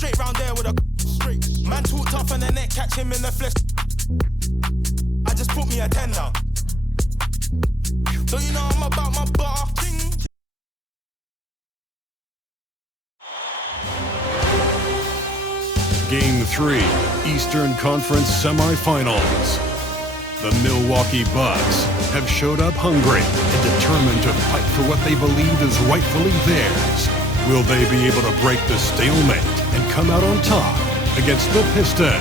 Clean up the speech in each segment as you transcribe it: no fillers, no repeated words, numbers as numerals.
straight round there with a straight. Man too tough on the neck, catch him in the flesh. I just put me a 10 down. Don't you know I'm about my bar king? Game 3, Eastern Conference Semifinals. The Milwaukee Bucks have showed up hungry and determined to fight for what they believe is rightfully theirs. Will they be able to break the stalemate and come out on top against the Pistons?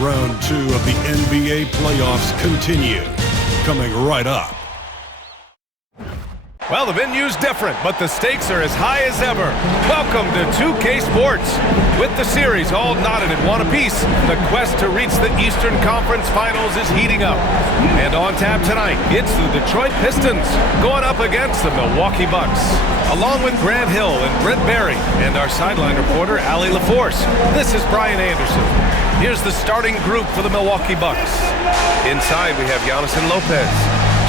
Round 2 of the NBA playoffs continue, coming right up. Well, the venue's different, but the stakes are as high as ever. Welcome to 2K Sports. With the series all knotted in one apiece, the quest to reach the Eastern Conference Finals is heating up. And on tap tonight, it's the Detroit Pistons going up against the Milwaukee Bucks. Along with Grant Hill and Brent Barry and our sideline reporter, Allie LaForce, this is Brian Anderson. Here's the starting group for the Milwaukee Bucks. Inside, we have Giannis and Lopez.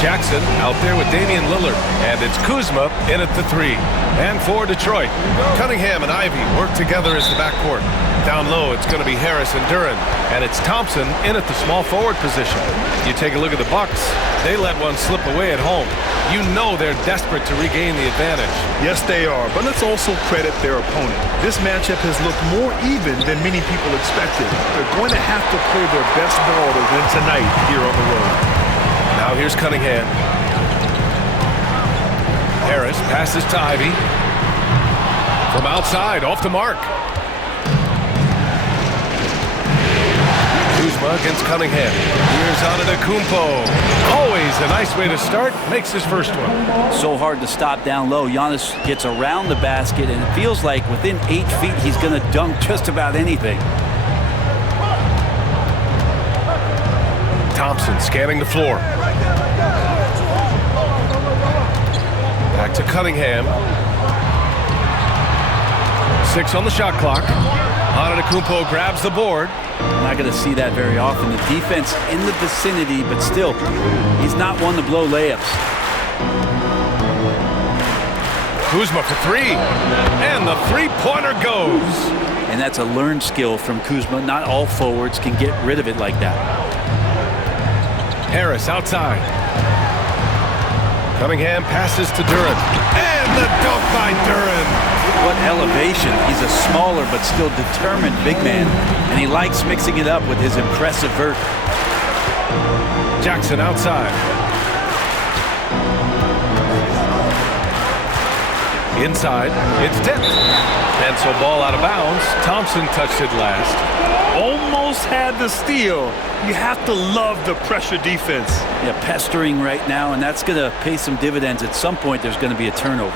Jackson out there with Damian Lillard, and it's Kuzma in at the 3. And for Detroit, Cunningham and Ivy work together as the backcourt. Down low, it's going to be Harris and Duren, and it's Thompson in at the small forward position. You take a look at the Bucks, they let one slip away at home. You know they're desperate to regain the advantage. Yes, they are, but let's also credit their opponent. This matchup has looked more even than many people expected. They're going to have to play their best ball to win tonight here on the road. Now here's Cunningham. Harris passes to Ivy. From outside, off the mark. Kuzma against Cunningham. Here's Antetokounmpo. Always a nice way to start. Makes his first one. So hard to stop down low. Giannis gets around the basket, and it feels like within 8 feet he's going to dunk just about anything. Thompson scanning the floor. Back to Cunningham. 6 on the shot clock. Antetokounmpo grabs the board. I'm not going to see that very often. The defense in the vicinity, but still, he's not one to blow layups. Kuzma for 3. And the three-pointer goes. And that's a learned skill from Kuzma. Not all forwards can get rid of it like that. Harris outside. Cunningham passes to Duren. And the dunk by Duren. What elevation. He's a smaller but still determined big man. And he likes mixing it up with his impressive vert. Jackson outside. Inside, it's tipped. And so ball out of bounds. Thompson touched it last. Almost had the steal. You have to love the pressure defense. Yeah, pestering right now, and that's going to pay some dividends. At some point, there's going to be a turnover.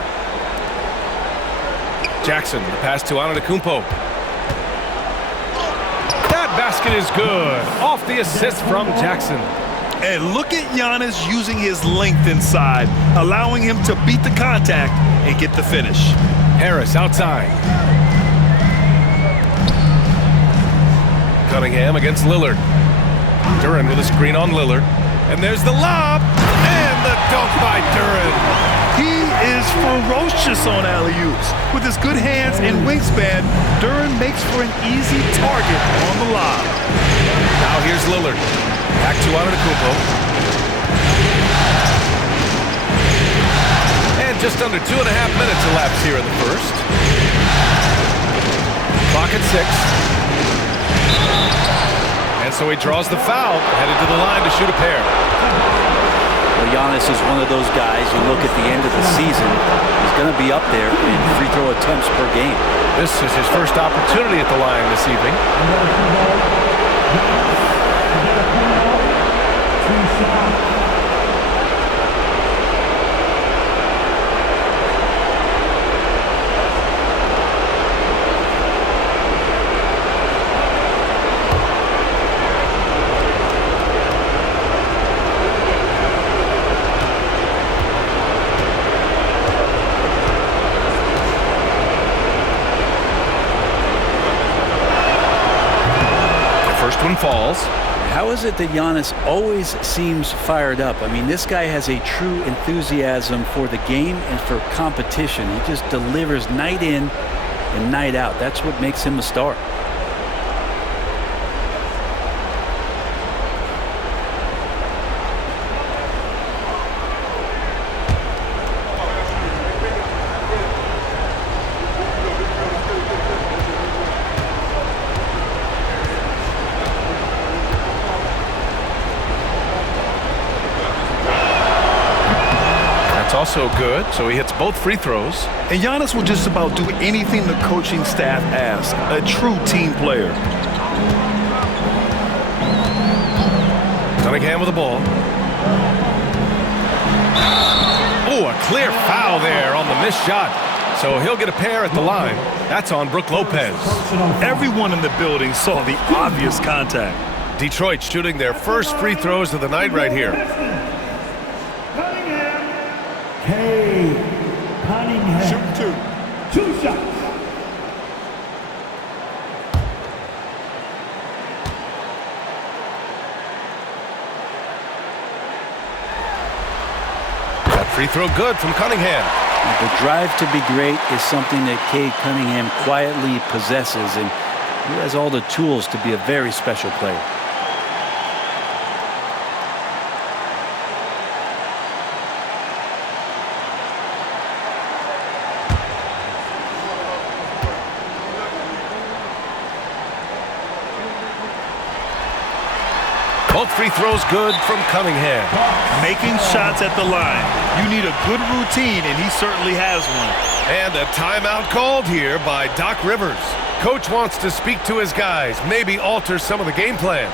Jackson, the pass to Antetokounmpo. That basket is good. Off the assist from Jackson. And look at Giannis using his length inside, allowing him to beat the contact and get the finish. Harris outside. Cunningham against Lillard. Duren with a screen on Lillard. And there's the lob. And the dunk by Duren. He is ferocious on alley-oops. With his good hands and wingspan, Duren makes for an easy target on the lob. Now here's Lillard. Back to Antetokounmpo. And just under 2.5 minutes elapsed here in the first. Clock at 6. And so he draws the foul, headed to the line to shoot a pair. Well, Giannis is one of those guys, you look at the end of the season, he's going to be up there in free throw attempts per game. This is his first opportunity at the line this evening. Falls. How is it that Giannis always seems fired up? I mean, this guy has a true enthusiasm for the game and for competition. He just delivers night in and night out. That's what makes him a star. Also good, so he hits both free throws. And Giannis will just about do anything the coaching staff asks. A true team player. Cunningham with the ball. Oh, a clear foul there on the missed shot. So he'll get a pair at the line. That's on Brook Lopez. Everyone in the building saw the obvious contact. Detroit shooting their first free throws of the night right here. Cunningham. Shoot two shots. That free throw good from Cunningham. The drive to be great is something that Cade Cunningham quietly possesses, and he has all the tools to be a very special player. Both free throws good from Cunningham. Making shots at the line. You need a good routine, and he certainly has one. And a timeout called here by Doc Rivers. Coach wants to speak to his guys, maybe alter some of the game plan.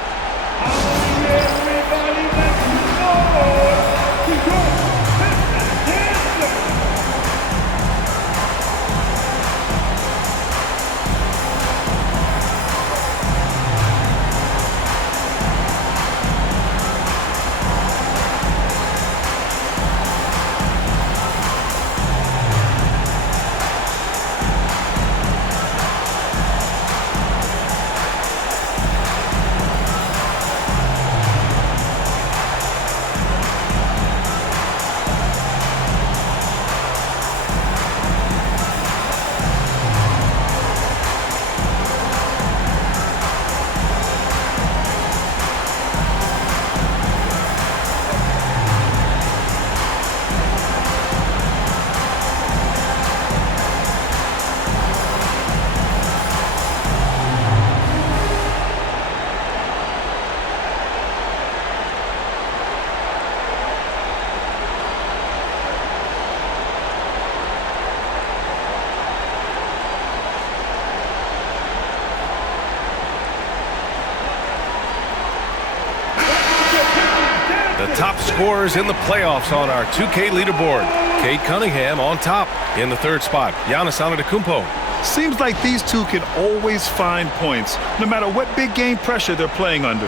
The top scorers in the playoffs on our 2K leaderboard. Cade Cunningham on top in the third spot. Giannis Antetokounmpo. Seems like these two can always find points, no matter what big game pressure they're playing under.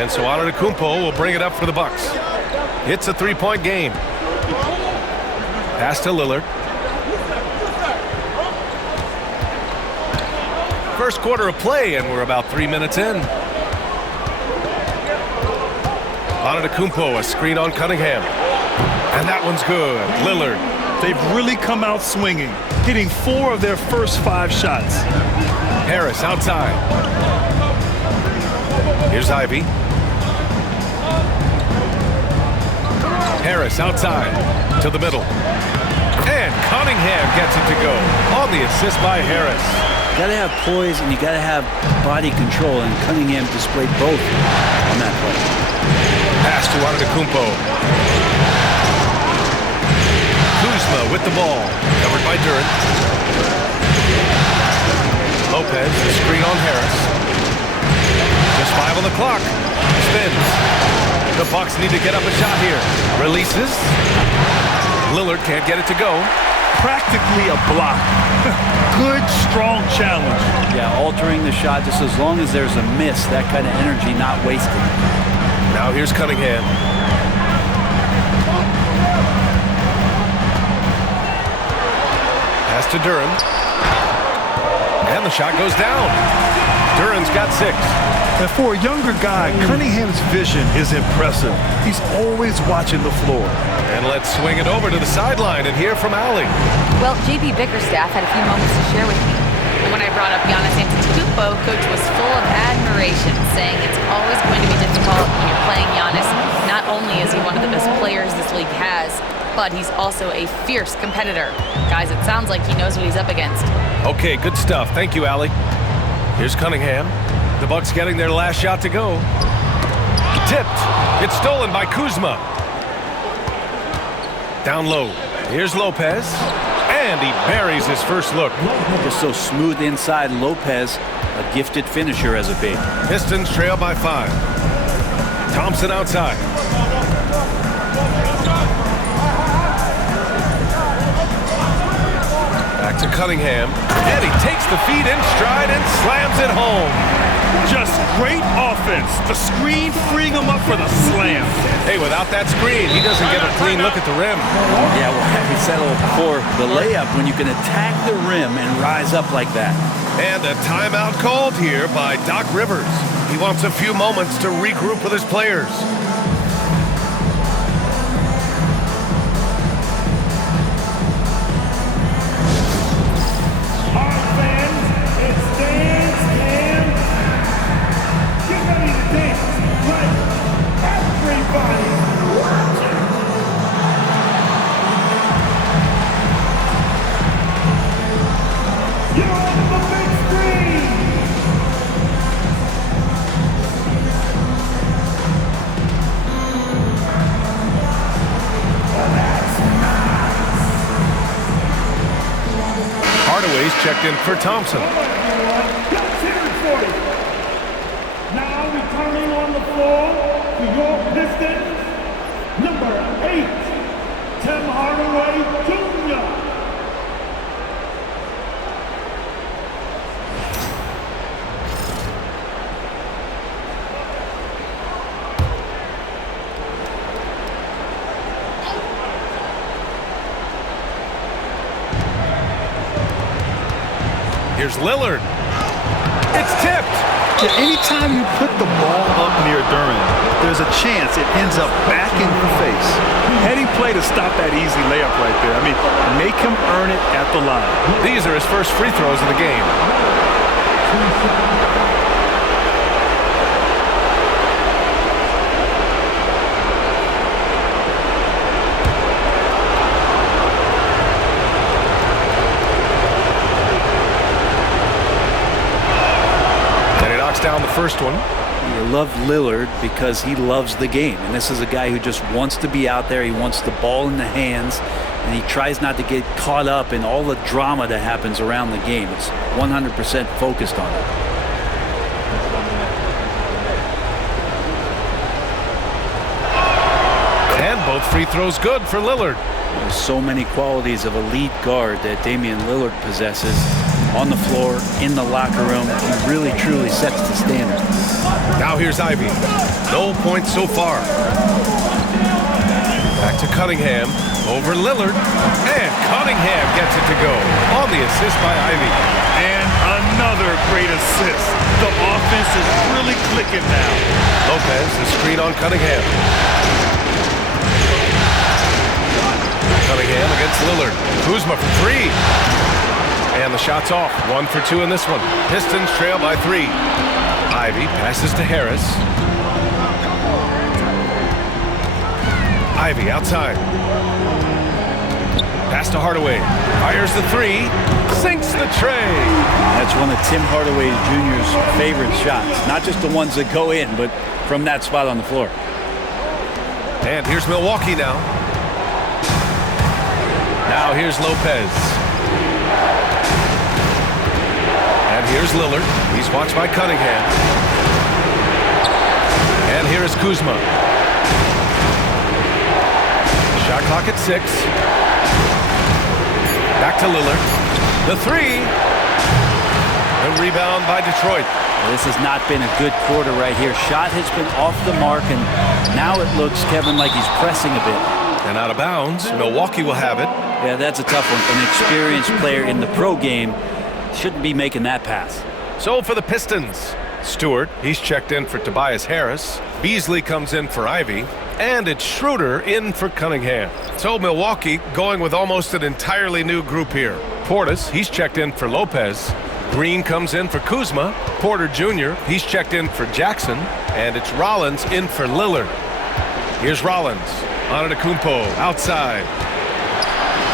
And so Antetokounmpo will bring it up for the Bucks. It's a three-point game. Pass to Lillard. First quarter of play, and we're about 3 minutes in. Antetokounmpo, a screen on Cunningham. And that one's good. Lillard. They've really come out swinging, hitting 4 of their first 5 shots. Harris outside. Here's Ivy. Harris outside to the middle. And Cunningham gets it to go on the assist by Harris. You gotta have poise and you gotta have body control, and Cunningham displayed both on that play. Pass to Antetokounmpo. Kuzma with the ball, covered by Duren. Lopez, the screen on Harris. Just 5 on the clock. Spins. The Bucks need to get up a shot here. Releases. Lillard can't get it to go. Practically a block. Good, strong challenge. Yeah, altering the shot just as long as there's a miss, that kind of energy not wasted. Now here's Cunningham. Pass to Duren. And the shot goes down. Duren's got 6. And for a younger guy, Cunningham's vision is impressive. He's always watching the floor. And let's swing it over to the sideline and hear from Allie. Well, JP Bickerstaff had a few moments to share with me. When I brought up Giannis Antetokounmpo, Coach was full of admiration, saying it's always going to be difficult when you're playing Giannis. Not only is he one of the best players this league has, but he's also a fierce competitor. Guys, it sounds like he knows what he's up against. Okay, good stuff. Thank you, Allie. Here's Cunningham. The Bucks getting their last shot to go. Tipped. It's stolen by Kuzma. Down low. Here's Lopez. And he buries his first look. Just so smooth inside. Lopez, a gifted finisher as a big. Pistons trail by 5. Thompson outside. Back to Cunningham. And he takes the feed in stride and slams it home. Just great offense. The screen freeing him up for the slam. Hey, without that screen, he doesn't get a clean look at the rim. Yeah, well, he settled for the layup when you can attack the rim and rise up like that. And a timeout called here by Doc Rivers. He wants a few moments to regroup with his players. Checked in for Thompson. Now returning on the floor for your Pistons, number 8, Tim Hardaway Jr. Here's Lillard. It's tipped. Yeah, anytime you put the ball up near Durant, there's a chance it ends up back in your face. Heading play to stop that easy layup right there. I mean, make him earn it at the line. These are his first free throws of the game. Down the first one. You love Lillard because he loves the game, and this is a guy who just wants to be out there. He wants the ball in the hands, and he tries not to get caught up in all the drama that happens around the game. It's 100% focused on it. And both free throws good for Lillard. There's so many qualities of a lead guard that Damian Lillard possesses. On the floor, in the locker room, he really, truly sets the standard. Now here's Ivy. No points so far. Back to Cunningham. Over Lillard. And Cunningham gets it to go. On the assist by Ivy. And another great assist. The offense is really clicking now. Lopez, the screen on Cunningham. Cunningham against Lillard. Kuzma for 3. And the shot's off. 1 for 2 in this one. Pistons trail by 3. Ivy passes to Harris. Ivy outside. Pass to Hardaway. Fires the 3. Sinks the tray. That's one of Tim Hardaway Jr.'s favorite shots. Not just the ones that go in, but from that spot on the floor. And here's Milwaukee now. Now here's Lopez. And here's Lillard. He's watched by Cunningham. And here is Kuzma. Shot clock at 6. Back to Lillard. The 3. The rebound by Detroit. This has not been a good quarter right here. Shot has been off the mark, and now it looks, Kevin, like he's pressing a bit. And out of bounds. Milwaukee will have it. Yeah, that's a tough one. An experienced player in the pro game shouldn't be making that pass. So for the Pistons, Stewart, he's checked in for Tobias Harris. Beasley comes in for Ivy. And it's Schroeder in for Cunningham. So Milwaukee going with almost an entirely new group here. Portis, he's checked in for Lopez. Green comes in for Kuzma. Porter Jr., he's checked in for Jackson. And it's Rollins in for Lillard. Here's Rollins. Antetokounmpo outside.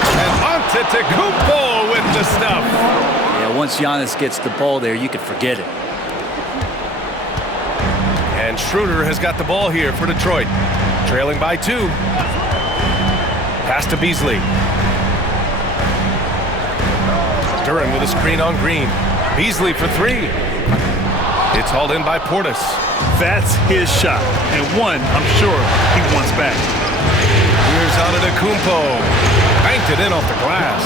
And Antetokounmpo with the stuff. Yeah, once Giannis gets the ball there, you can forget it. And Schroeder has got the ball here for Detroit. Trailing by 2. Pass to Beasley. Duran with a screen on Green. Beasley for 3. It's hauled in by Portis. That's his shot, and one I'm sure he wants back. Here's Antetokounmpo. Banked it in off the glass.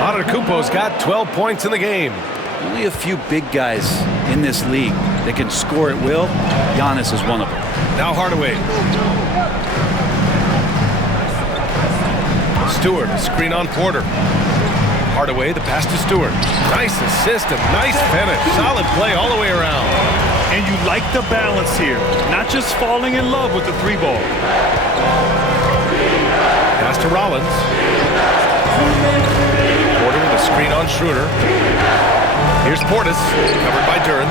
Antetokounmpo's got 12 points in the game. Only a few big guys in this league that can score at will. Giannis is one of them. Now Hardaway. Stewart, a screen on Porter. Hardaway, the pass to Stewart. Nice assist and nice finish. Solid play all the way around. And you like the balance here. Not just falling in love with the 3-ball. Pass to Rollins. Porter with a screen on Schroeder. Here's Portis, covered by Duran.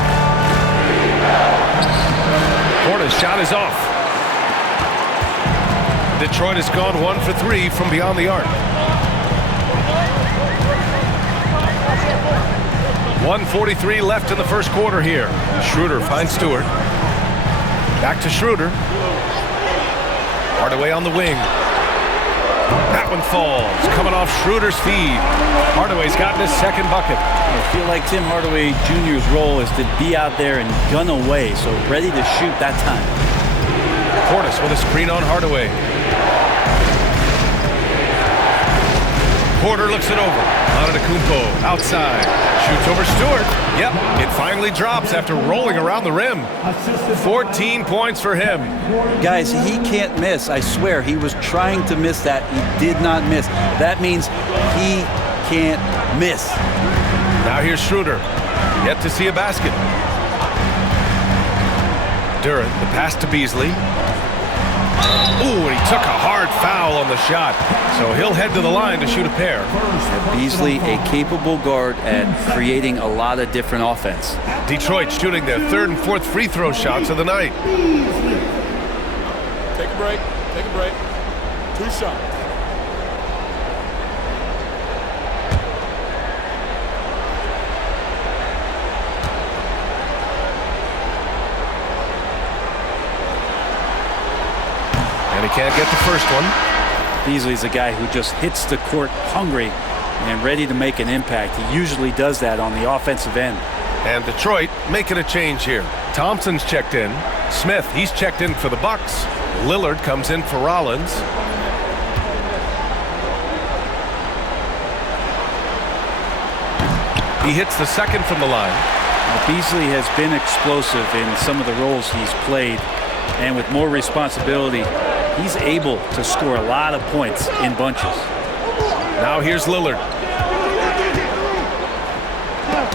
Portis' shot is off. Detroit has gone 1 for 3 from beyond the arc. 1:43 left in the first quarter here. Schroeder finds Stewart. Back to Schroeder. Hardaway on the wing. That one falls. Coming off Schroeder's feed. Hardaway's gotten his second bucket. I feel like Tim Hardaway Jr.'s role is to be out there and gun away, so ready to shoot that time. Portis with a screen on Hardaway. Porter looks it over. Antetokounmpo outside. Shoots over Stewart. Yep, it finally drops after rolling around the rim. 14 points for him. Guys, he can't miss. I swear, he was trying to miss that. He did not miss. That means he can't miss. Now here's Schroeder. Yet to see a basket. Duran, the pass to Beasley. Ooh, and he took a hard foul on the shot. So he'll head to the line to shoot a pair. Beasley, a capable guard at creating a lot of different offense. Detroit shooting their 3rd and 4th free throw shots of the night. Take a break. Take a break. 2 shots. And he can't get the first one. Beasley's a guy who just hits the court hungry and ready to make an impact. He usually does that on the offensive end. And Detroit making a change here. Thompson's checked in. Smith, he's checked in for the Bucks. Lillard comes in for Rollins. He hits the second from the line. Now, Beasley has been explosive in some of the roles he's played, and with more responsibility, he's able to score a lot of points in bunches. Now here's Lillard.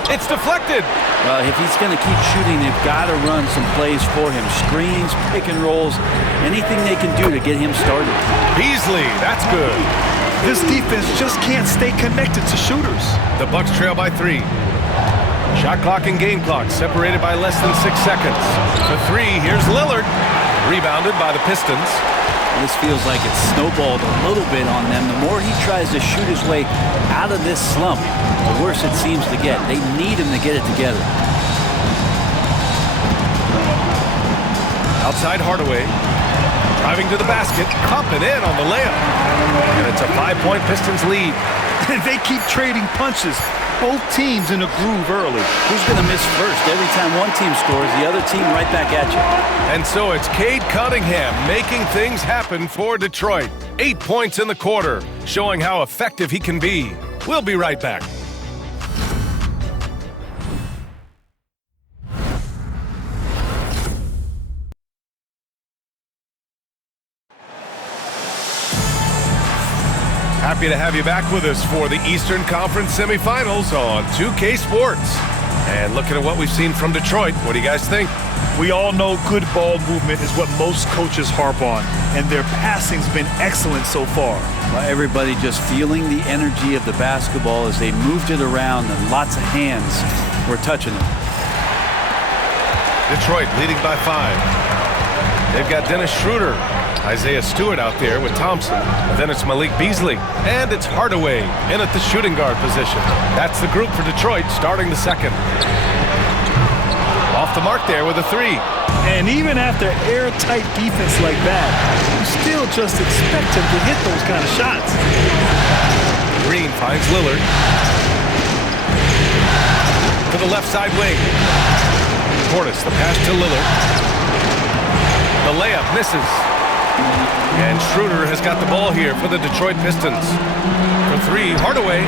It's deflected. Well, if he's going to keep shooting, they've got to run some plays for him. Screens, pick and rolls, anything they can do to get him started. Beasley, that's good. This defense just can't stay connected to shooters. The Bucks trail by 3. Shot clock and game clock separated by less than 6 seconds. For 3, here's Lillard. Rebounded by the Pistons. This feels like it's snowballed a little bit on them. The more he tries to shoot his way out of this slump, the worse it seems to get. They need him to get it together. Outside Hardaway. Driving to the basket. Up and in on the layup. And it's a 5-point Pistons lead. They keep trading punches. Both teams in a groove early. Who's going to miss first? Every time one team scores, the other team right back at you. And so it's Cade Cunningham making things happen for Detroit. 8 points in the quarter, showing how effective he can be. We'll be right back. Happy to have you back with us for the Eastern Conference Semifinals on 2K Sports. And looking at what we've seen from Detroit, what do you guys think? We all know good ball movement is what most coaches harp on, and their passing's been excellent so far. Well, everybody just feeling the energy of the basketball as they moved it around, and lots of hands were touching it. Detroit leading by 5. They've got Dennis Schroeder, Isaiah Stewart out there with Thompson. Then it's Malik Beasley, and it's Hardaway in at the shooting guard position. That's the group for Detroit starting the second. Off the mark there with a 3. And even after airtight defense like that, you still just expect him to hit those kind of shots. Green finds Lillard. To the left side wing. Portis, the pass to Lillard. The layup misses. And Schroeder has got the ball here for the Detroit Pistons. For 3, Hardaway.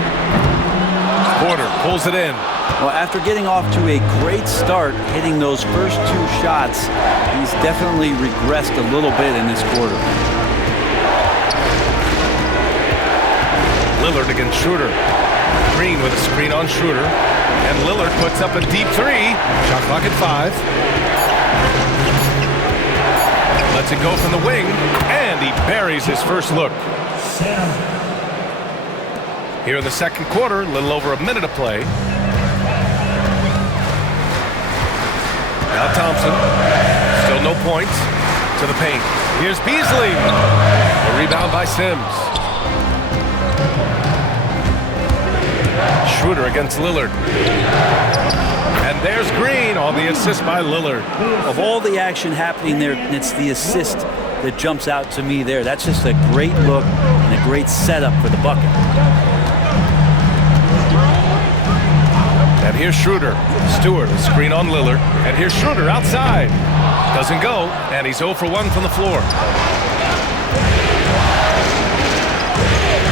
Porter pulls it in. Well, after getting off to a great start, hitting those first 2 shots, he's definitely regressed a little bit in this quarter. Lillard against Schroeder. Green with a screen on Schroeder. And Lillard puts up a deep 3. Shot clock at 5. Lets it go from the wing, and he buries his first look. Here in the second quarter, a little over a minute of play. Now Thompson, still no points, to the paint. Here's Beasley. A rebound by Sims. Schroeder against Lillard. And there's Green on the assist by Lillard. Of all the action happening there, it's the assist that jumps out to me there. That's just a great look and a great setup for the bucket. And here's Schroeder. Stewart, a screen on Lillard. And here's Schroeder outside. Doesn't go, and he's 0 for 1 from the floor.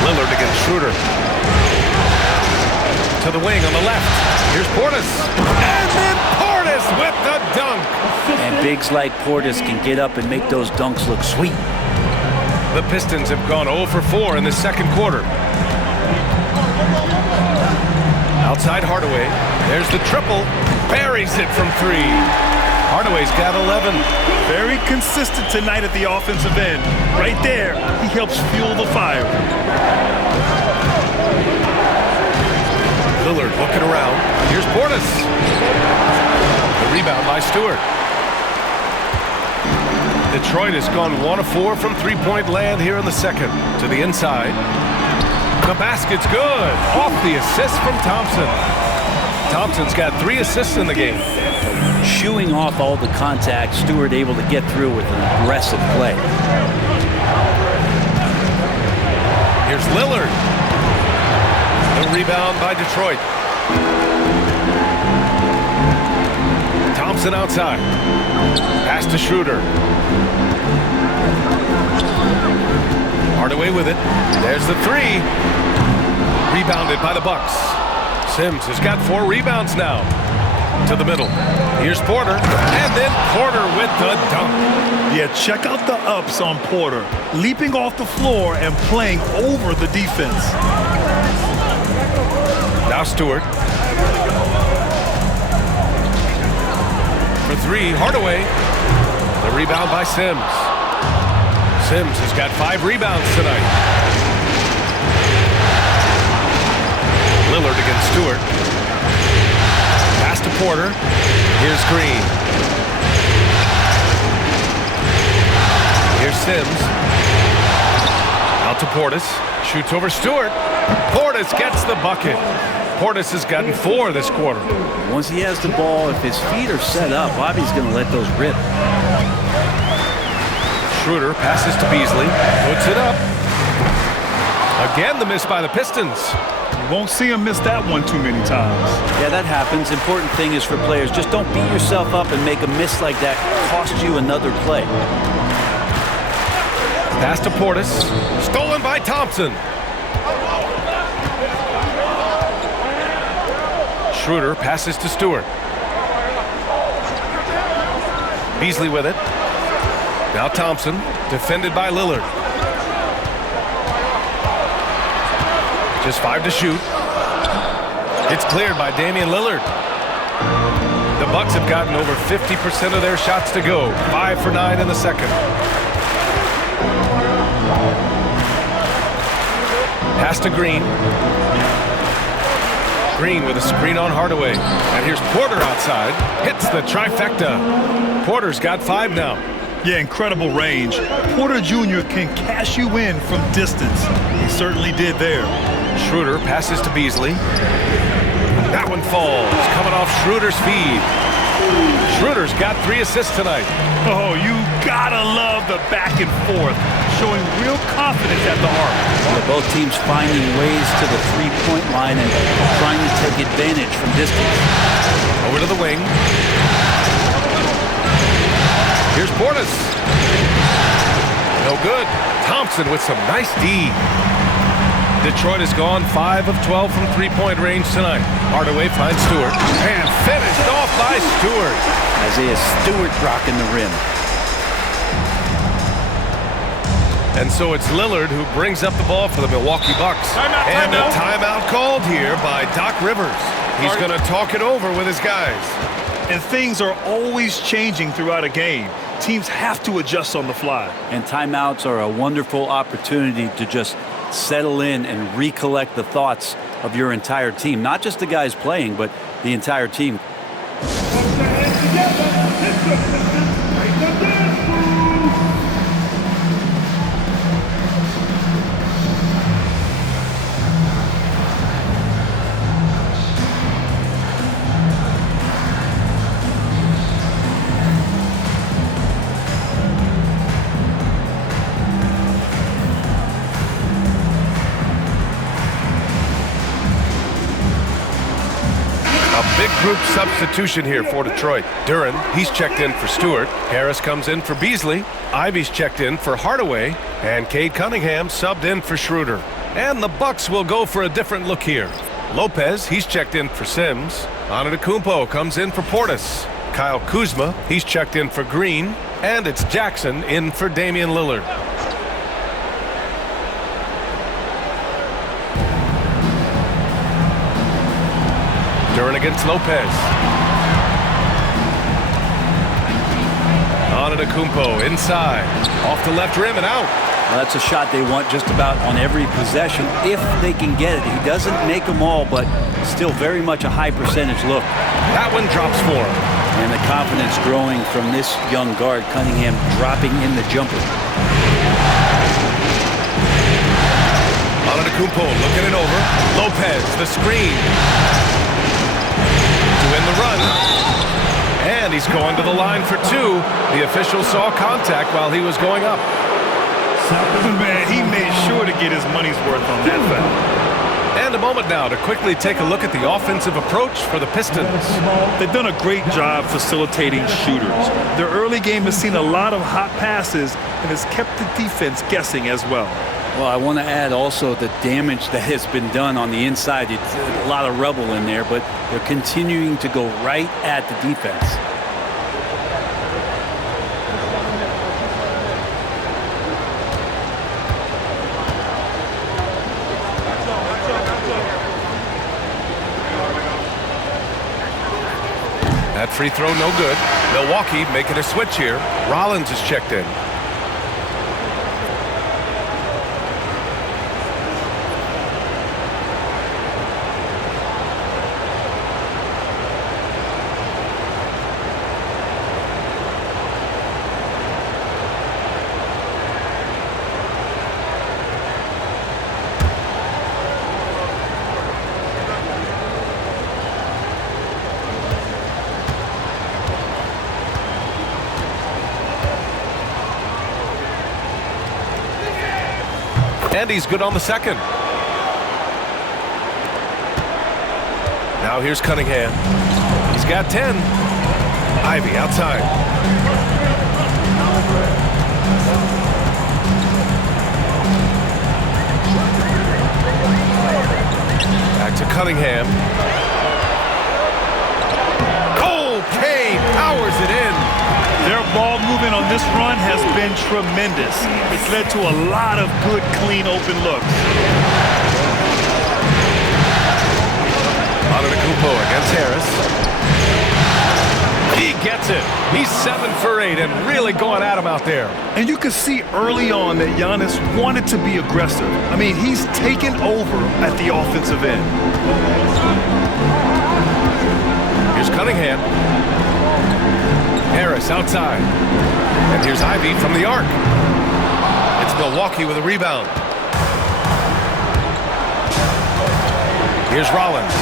Lillard against Schroeder. To the wing on the left. Here's Portis. And then Portis with the dunk. And bigs like Portis can get up and make those dunks look sweet. The Pistons have gone 0 for 4 in the second quarter. Outside Hardaway. There's the triple. Buries it from 3. Hardaway's got 11. Very consistent tonight at the offensive end. Right there, he helps fuel the fire. Lillard looking around. Here's Portis. The rebound by Stewart. Detroit has gone 1 of 4 from 3-point land here in the second. To the inside. The basket's good. Off the assist from Thompson. Thompson's got 3 assists in the game. Shooing off all the contact, Stewart able to get through with an aggressive play. Here's Lillard. The rebound by Detroit. Thompson outside. Pass to Schroeder. Hardaway with it. There's the 3. Rebounded by the Bucks. Sims has got 4 rebounds now. To the middle. Here's Porter. And then Porter with the dunk. Yeah, check out the ups on Porter. Leaping off the floor and playing over the defense. Now Stewart. For 3, Hardaway. The rebound by Sims. Sims has got 5 rebounds tonight. Lillard against Stewart. Pass to Porter. Here's Green. Here's Sims. Out to Portis. Shoots over Stewart. Portis gets the bucket. Portis has gotten 4 this quarter. Once he has the ball, if his feet are set up, Bobby's going to let those rip. Schroeder passes to Beasley. Puts it up. Again, the miss by the Pistons. You won't see him miss that one too many times. Yeah, that happens. Important thing is for players, just don't beat yourself up and make a miss like that cost you another play. Pass to Portis. Stolen by Thompson. Schroeder passes to Stewart. Beasley with it. Now Thompson, defended by Lillard. Just 5 to shoot. It's cleared by Damian Lillard. The Bucks have gotten over 50% of their shots to go. 5 for 9 in the second. Pass to Green. Green with a screen on Hardaway. And here's Porter outside. Hits the trifecta. Porter's got 5 now. Yeah, incredible range. Porter Jr. can cash you in from distance. He certainly did there. Schroeder passes to Beasley. That one falls, coming off Schroeder's feed. Schroeder's got 3 assists tonight. Oh, you gotta love the back and forth, showing real confidence at the arc. Well, both teams finding ways to the three-point line and trying to take advantage from distance. Over to the wing. Here's Portis. No good. Thompson with some nice D. Detroit has gone 5 of 12 from three-point range tonight. Hardaway finds Stewart. And finished off by Stewart. Isaiah Stewart rocking the rim. And so it's Lillard who brings up the ball for the Milwaukee Bucks. And a timeout called here by Doc Rivers. He's going to talk it over with his guys. And things are always changing throughout a game. Teams have to adjust on the fly. And timeouts are a wonderful opportunity to just settle in and recollect the thoughts of your entire team. Not just the guys playing, but the entire team. Big group substitution here for Detroit. Duren, he's checked in for Stewart. Harris comes in for Beasley. Ivy's checked in for Hardaway. And Cade Cunningham subbed in for Schroeder. And the Bucks will go for a different look here. Lopez, he's checked in for Sims. Antetokounmpo comes in for Portis. Kyle Kuzma, he's checked in for Green. And it's Jackson in for Damian Lillard. Duren against Lopez. Antetokounmpo inside. Off the left rim and out. Well, that's a shot they want just about on every possession if they can get it. He doesn't make them all, but still very much a high percentage look. That one drops for him. And the confidence growing from this young guard, Cunningham dropping in the jumper. Antetokounmpo looking it over. Lopez, the screen. To win the run. And he's going to the line for 2. The official saw contact while he was going up. Man, he made sure to get his money's worth on that foul. And a moment now to quickly take a look at the offensive approach for the Pistons. They've done a great job facilitating shooters. Their early game has seen a lot of hot passes and has kept the defense guessing as well. Well, I want to add also the damage that has been done on the inside. It's a lot of rubble in there, but they're continuing to go right at the defense. That free throw no good. Milwaukee making a switch here. Rollins is checked in. And he's good on the second. Now here's Cunningham. He's got 10. Ivy outside. Back to Cunningham. Oh, Kane powers it in. Their ball movement on this run has been tremendous. It's led to a lot of good, clean, open looks. Antetokounmpo against Harris. He gets it. He's 7 for 8 and really going at him out there. And you can see early on that Giannis wanted to be aggressive. I mean, he's taken over at the offensive end. Here's Cunningham. Harris outside. And here's Ivy from the arc. It's Milwaukee with a rebound. Here's Rollins.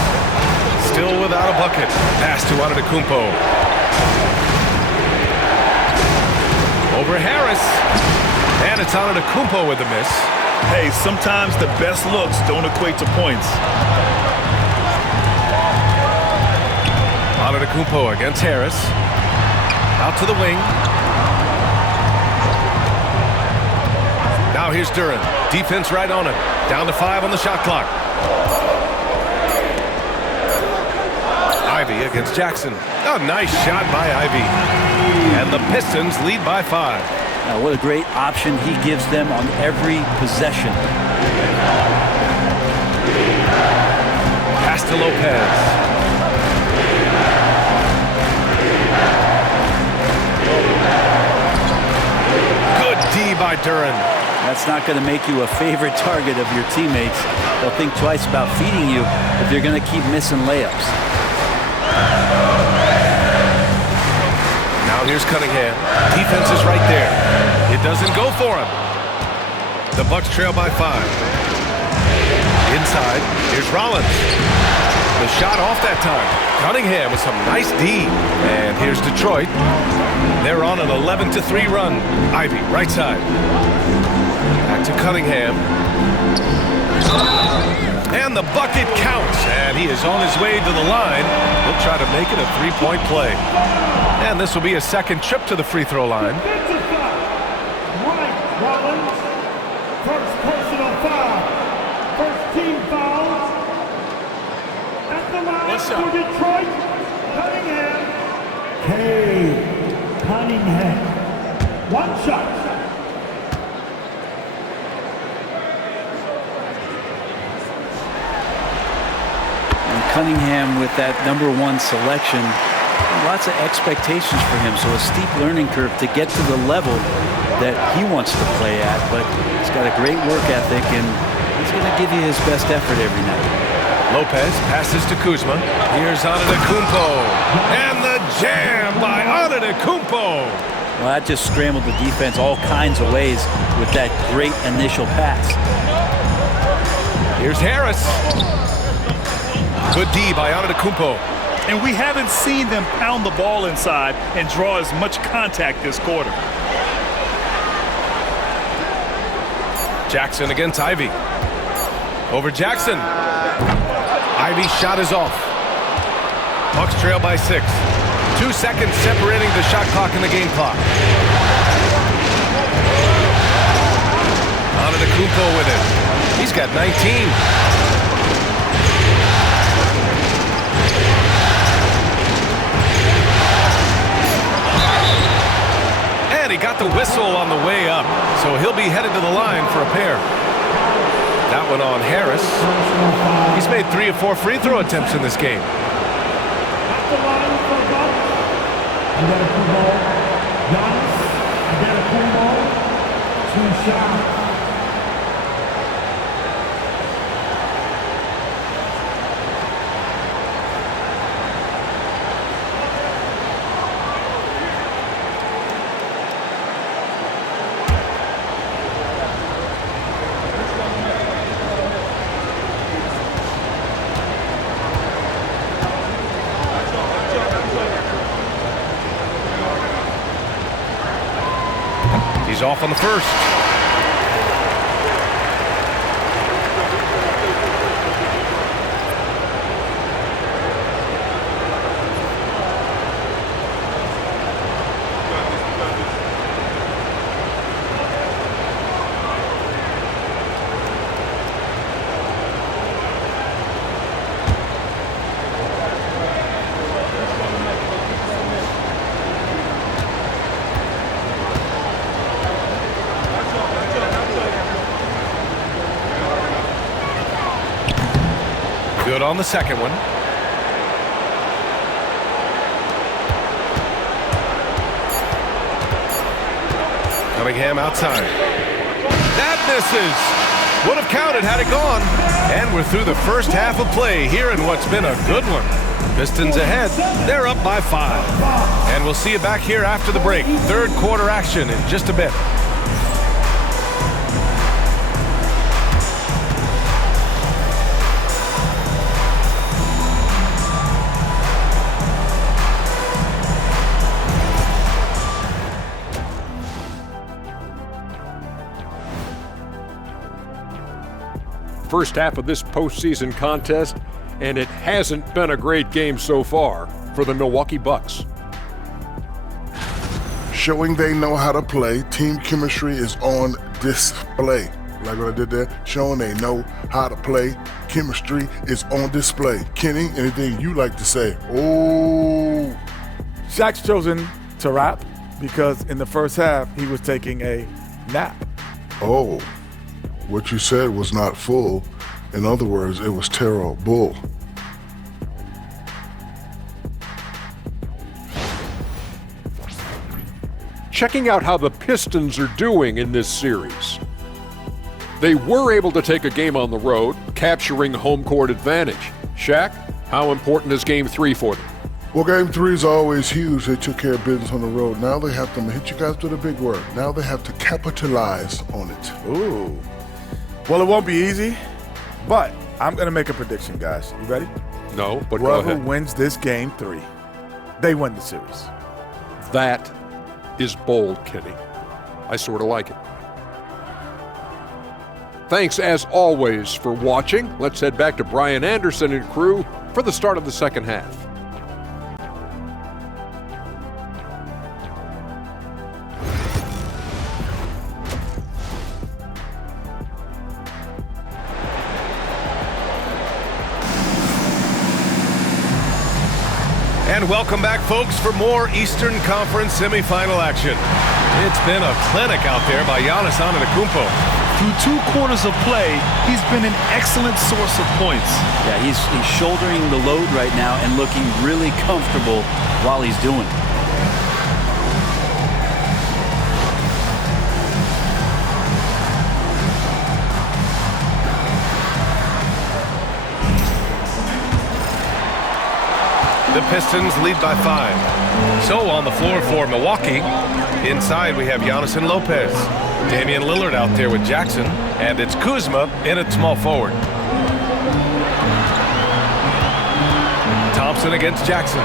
Still without a bucket. Pass to Antetokounmpo. Over Harris. And it's Antetokounmpo with the miss. Hey, sometimes the best looks don't equate to points. Antetokounmpo against Harris. Out to the wing. Now here's Duren. Defense right on him. Down to 5 on the shot clock. Ivy against Jackson. Oh, nice shot by Ivy. And the Pistons lead by 5. Now, what a great option he gives them on every possession. Pass to Lopez. Good D by Duren. That's not going to make you a favorite target of your teammates. They'll think twice about feeding you if you're going to keep missing layups. Now here's Cunningham. Defense is right there. It doesn't go for him. The Bucks trail by 5. Inside, here's Rollins. The shot off that time. Cunningham with some nice D. And here's Detroit. They're on an 11-3 run. Ivy, right side. Back to Cunningham. And the bucket counts. And he is on his way to the line. He'll try to make it a 3-point play. And this will be a second trip to the free throw line. Defensive foul. Right, Rollins. First personal foul. First team foul. At the line for Detroit, Cunningham. Cunningham. One shot. And Cunningham with that #1 selection. Lots of expectations for him, so a steep learning curve to get to the level that he wants to play at, but he's got a great work ethic, and he's going to give you his best effort every night. Lopez passes to Kuzma. Here's Antetokounmpo. And the jam by Antetokounmpo. Well, that just scrambled the defense all kinds of ways with that great initial pass. Here's Harris. Good D by Antetokounmpo. And we haven't seen them pound the ball inside and draw as much contact this quarter. Jackson against Ivy. Over Jackson. Ivy's shot is off. Bucks trail by 6. 2 seconds separating the shot clock and the game clock. Antetokounmpo with it. He's got 19. And he got the whistle on the way up, so he'll be headed to the line for a pair. That one on Harris. He's made 3 or 4 free throw attempts in this game. At the line for Bucks. Antetokounmpo. 2 shots. He's off on the first. Good on the second one. Cunningham outside. That misses. Would have counted had it gone. And we're through the first half of play here in what's been a good one. Pistons ahead. They're up by 5. And we'll see you back here after the break. Third quarter action in just a bit. First half of this postseason contest, and it hasn't been a great game so far for the Milwaukee Bucks. Showing they know how to play, team chemistry is on display. Like what I did there, showing they know how to play, chemistry is on display. Kenny, anything you like to say? Oh. Shaq's chosen to rap because in the first half, he was taking a nap. Oh. What you said was not full. In other words, it was terrible. Checking out how the Pistons are doing in this series. They were able to take a game on the road, capturing home court advantage. Shaq, how important is Game 3 for them? Well, Game 3 is always huge. They took care of business on the road. Now they have to hit you guys with a big word. Now they have to capitalize on it. Ooh. Well, it won't be easy, but I'm going to make a prediction, guys. You ready? No, but go ahead. Whoever wins this Game 3, they win the series. That is bold, Kenny. I sort of like it. Thanks, as always, for watching. Let's head back to Brian Anderson and crew for the start of the second half. And welcome back, folks, for more Eastern Conference semifinal action. It's been a clinic out there by Giannis Antetokounmpo. Through 2 quarters of play, he's been an excellent source of points. Yeah, he's shouldering the load right now and looking really comfortable while he's doing it. The Pistons lead by 5. So on the floor for Milwaukee, inside we have Giannis and Lopez. Damian Lillard out there with Jackson, and it's Kuzma in at small forward. Thompson against Jackson.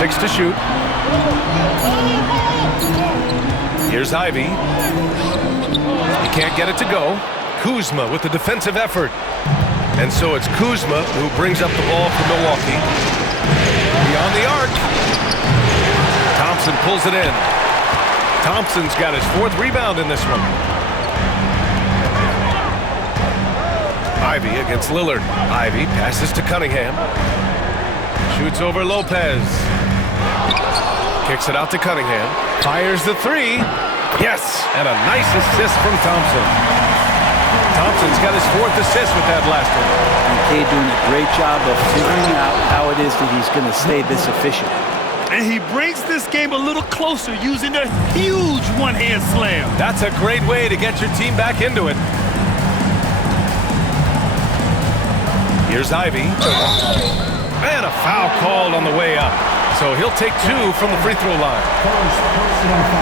6 to shoot. Here's Ivy. He can't get it to go. Kuzma with the defensive effort. And so it's Kuzma who brings up the ball for Milwaukee. Beyond the arc. Thompson pulls it in. Thompson's got his 4th rebound in this one. Ivy against Lillard. Ivy passes to Cunningham. Shoots over Lopez. Kicks it out to Cunningham. Fires the 3. Yes! And a nice assist from Thompson. Thompson's got his 4th assist with that last one. McKay doing a great job of figuring out how it is that he's going to stay this efficient. And he brings this game a little closer using a huge one-hand slam. That's a great way to get your team back into it. Here's Ivy. And a foul called on the way up. So he'll take 2 from the free throw line.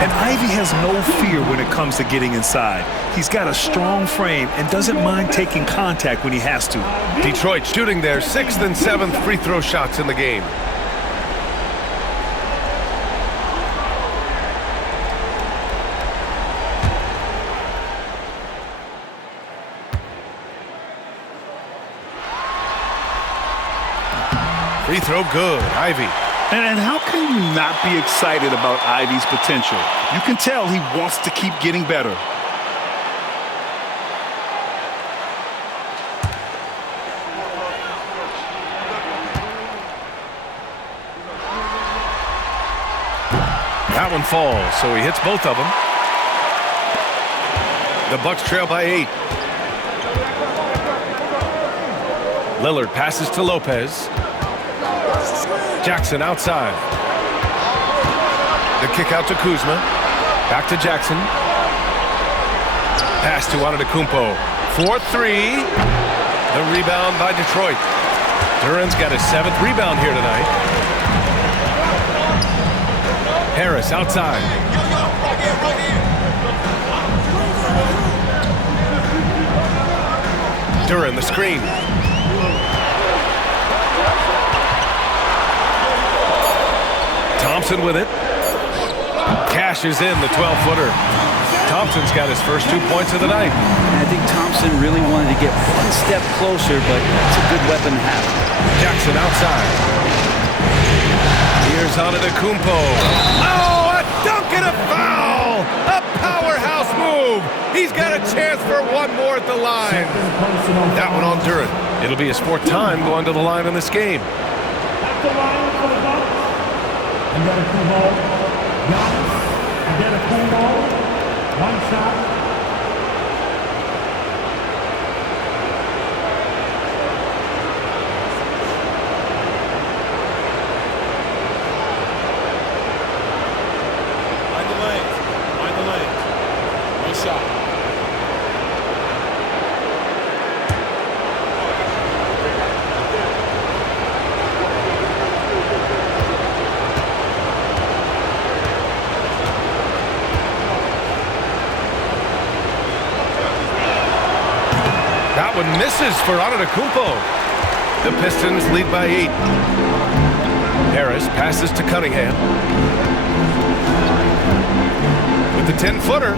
And Ivy has no fear when it comes to getting inside. He's got a strong frame and doesn't mind taking contact when he has to. Detroit shooting their 6th and 7th free throw shots in the game. Free throw good. Ivy. And how can you not be excited about Ivy's potential? You can tell he wants to keep getting better. That one falls, so he hits both of them. The Bucks trail by 8. Lillard passes to Lopez. Jackson outside. The kick out to Kuzma. Back to Jackson. Pass to Antetokounmpo. 4-3. The rebound by Detroit. Duran's got his 7th rebound here tonight. Harris outside. Duran the screen. Thompson with it. Cashes in the 12-footer. Thompson's got his first 2 points of the night. And I think Thompson really wanted to get one step closer, but it's a good weapon to have. Jackson outside. Here's Antetokounmpo. Oh, a dunk and a foul! A powerhouse move. He's got a chance for one more at the line. That one on Duran. It'll be his 4th time going to the line in this game. At the line for the Bucks. Antetokounmpo. One shot. Mind the lanes. Mind the lanes. One shot. That one misses for Antetokounmpo. The Pistons lead by 8. Harris passes to Cunningham. With the 10-footer.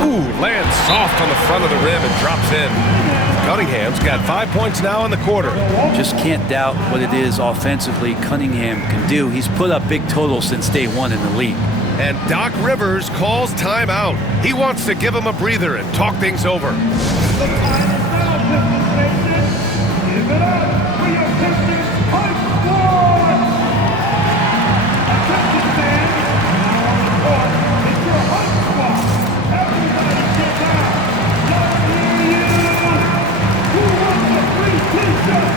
Ooh, lands soft on the front of the rim and drops in. Cunningham's got 5 points now in the quarter. Just can't doubt what it is offensively Cunningham can do. He's put up big totals since day 1 in the league. And Doc Rivers calls timeout. He wants to give him a breather and talk things over. Give it up for your Pistons High Squad! Attention fans, now on the court, it's your High Squad. Everybody get down. Let me hear you. Who wants a free t-shirt?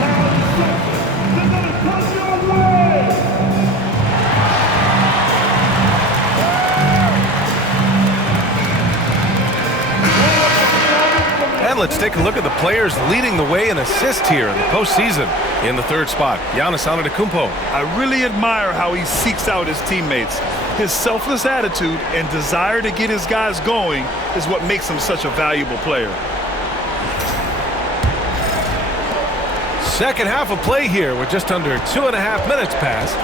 Loud and sexy. They're gonna come your way. And let's take a look at the players leading the way in assists here in the postseason. In the 3rd spot, Giannis Antetokounmpo. I really admire how he seeks out his teammates. His selfless attitude and desire to get his guys going is what makes him such a valuable player. Second half of play here with just under 2.5 minutes passed.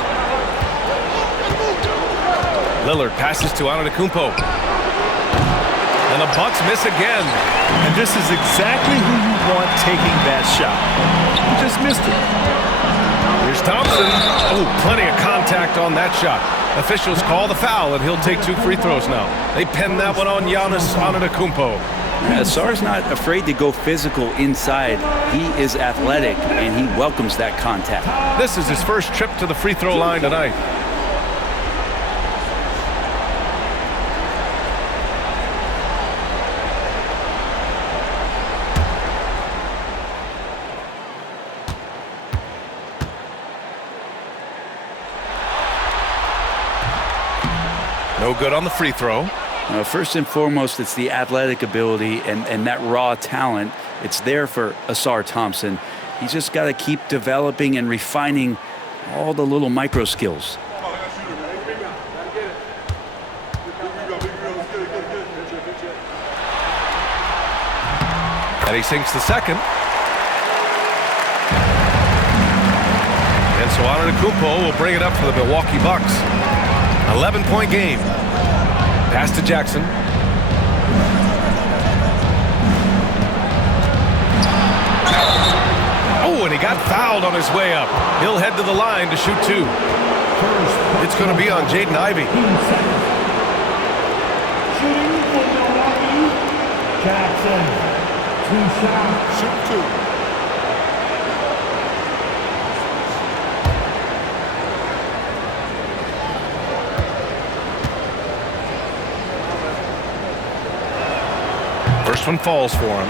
Lillard passes to Antetokounmpo. And the Bucks miss again. And this is exactly who you want taking that shot. He just missed it. Here's Thompson. Oh, plenty of contact on that shot. Officials call the foul, and he'll take 2 free throws now. They pin that one on Giannis Antetokounmpo. Sarr's not afraid to go physical inside. He is athletic, and he welcomes that contact. This is his first trip to the free throw line tonight. No good on the free throw. First and foremost, it's the athletic ability and that raw talent. It's there for Ausar Thompson. He's just got to keep developing and refining all the little micro skills. And he sinks the second. And so Antetokounmpo will bring it up for the Milwaukee Bucks. 11-point game. Pass to Jackson. Oh, and he got fouled on his way up. He'll head to the line to shoot 2. It's going to be on Jaden Ivey. Shooting for Milwaukee. Jackson. 2 shots. Shoot 2. First one falls for him.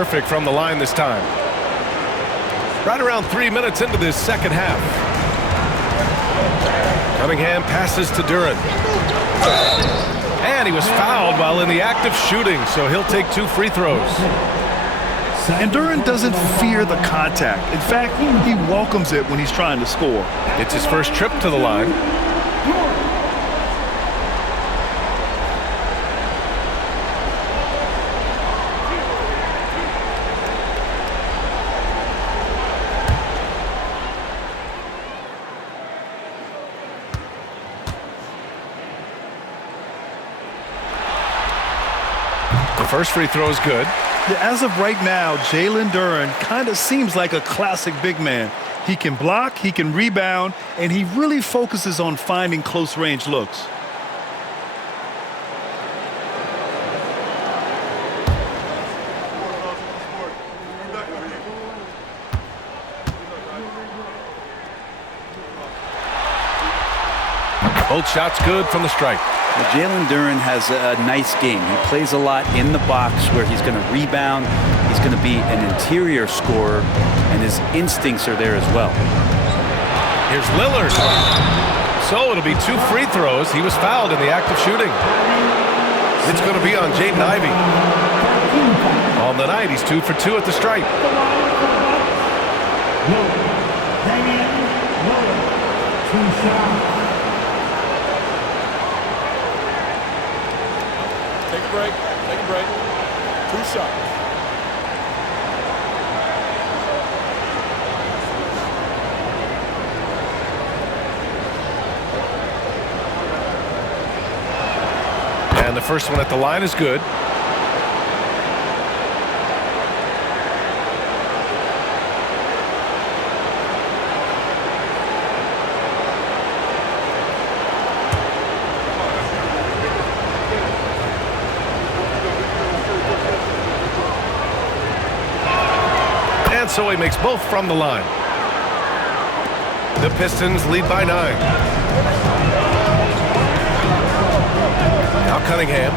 perfect from the line this time. Right around 3 minutes into this second half. Cunningham passes to Duren. And he was fouled while in the act of shooting, so he'll take 2 free throws. And Duren doesn't fear the contact. In fact, he welcomes it when he's trying to score. It's his first trip to the line. The first free throw is good. As of right now, Jalen Duren kind of seems like a classic big man. He can block, he can rebound, and he really focuses on finding close-range looks. Both shots good from the stripe. Well, Jalen Duren has a nice game. He plays a lot in the box where he's going to rebound. He's going to be an interior scorer, and his instincts are there as well. Here's Lillard. So it'll be 2 free throws. He was fouled in the act of shooting. It's going to be on Jaden Ivey. On the night, he's 2 for 2 at the stripe. Take a break. Take a break. 2 shots. And the first one at the line is good. And so he makes both from the line. The Pistons lead by 9. Now Cunningham,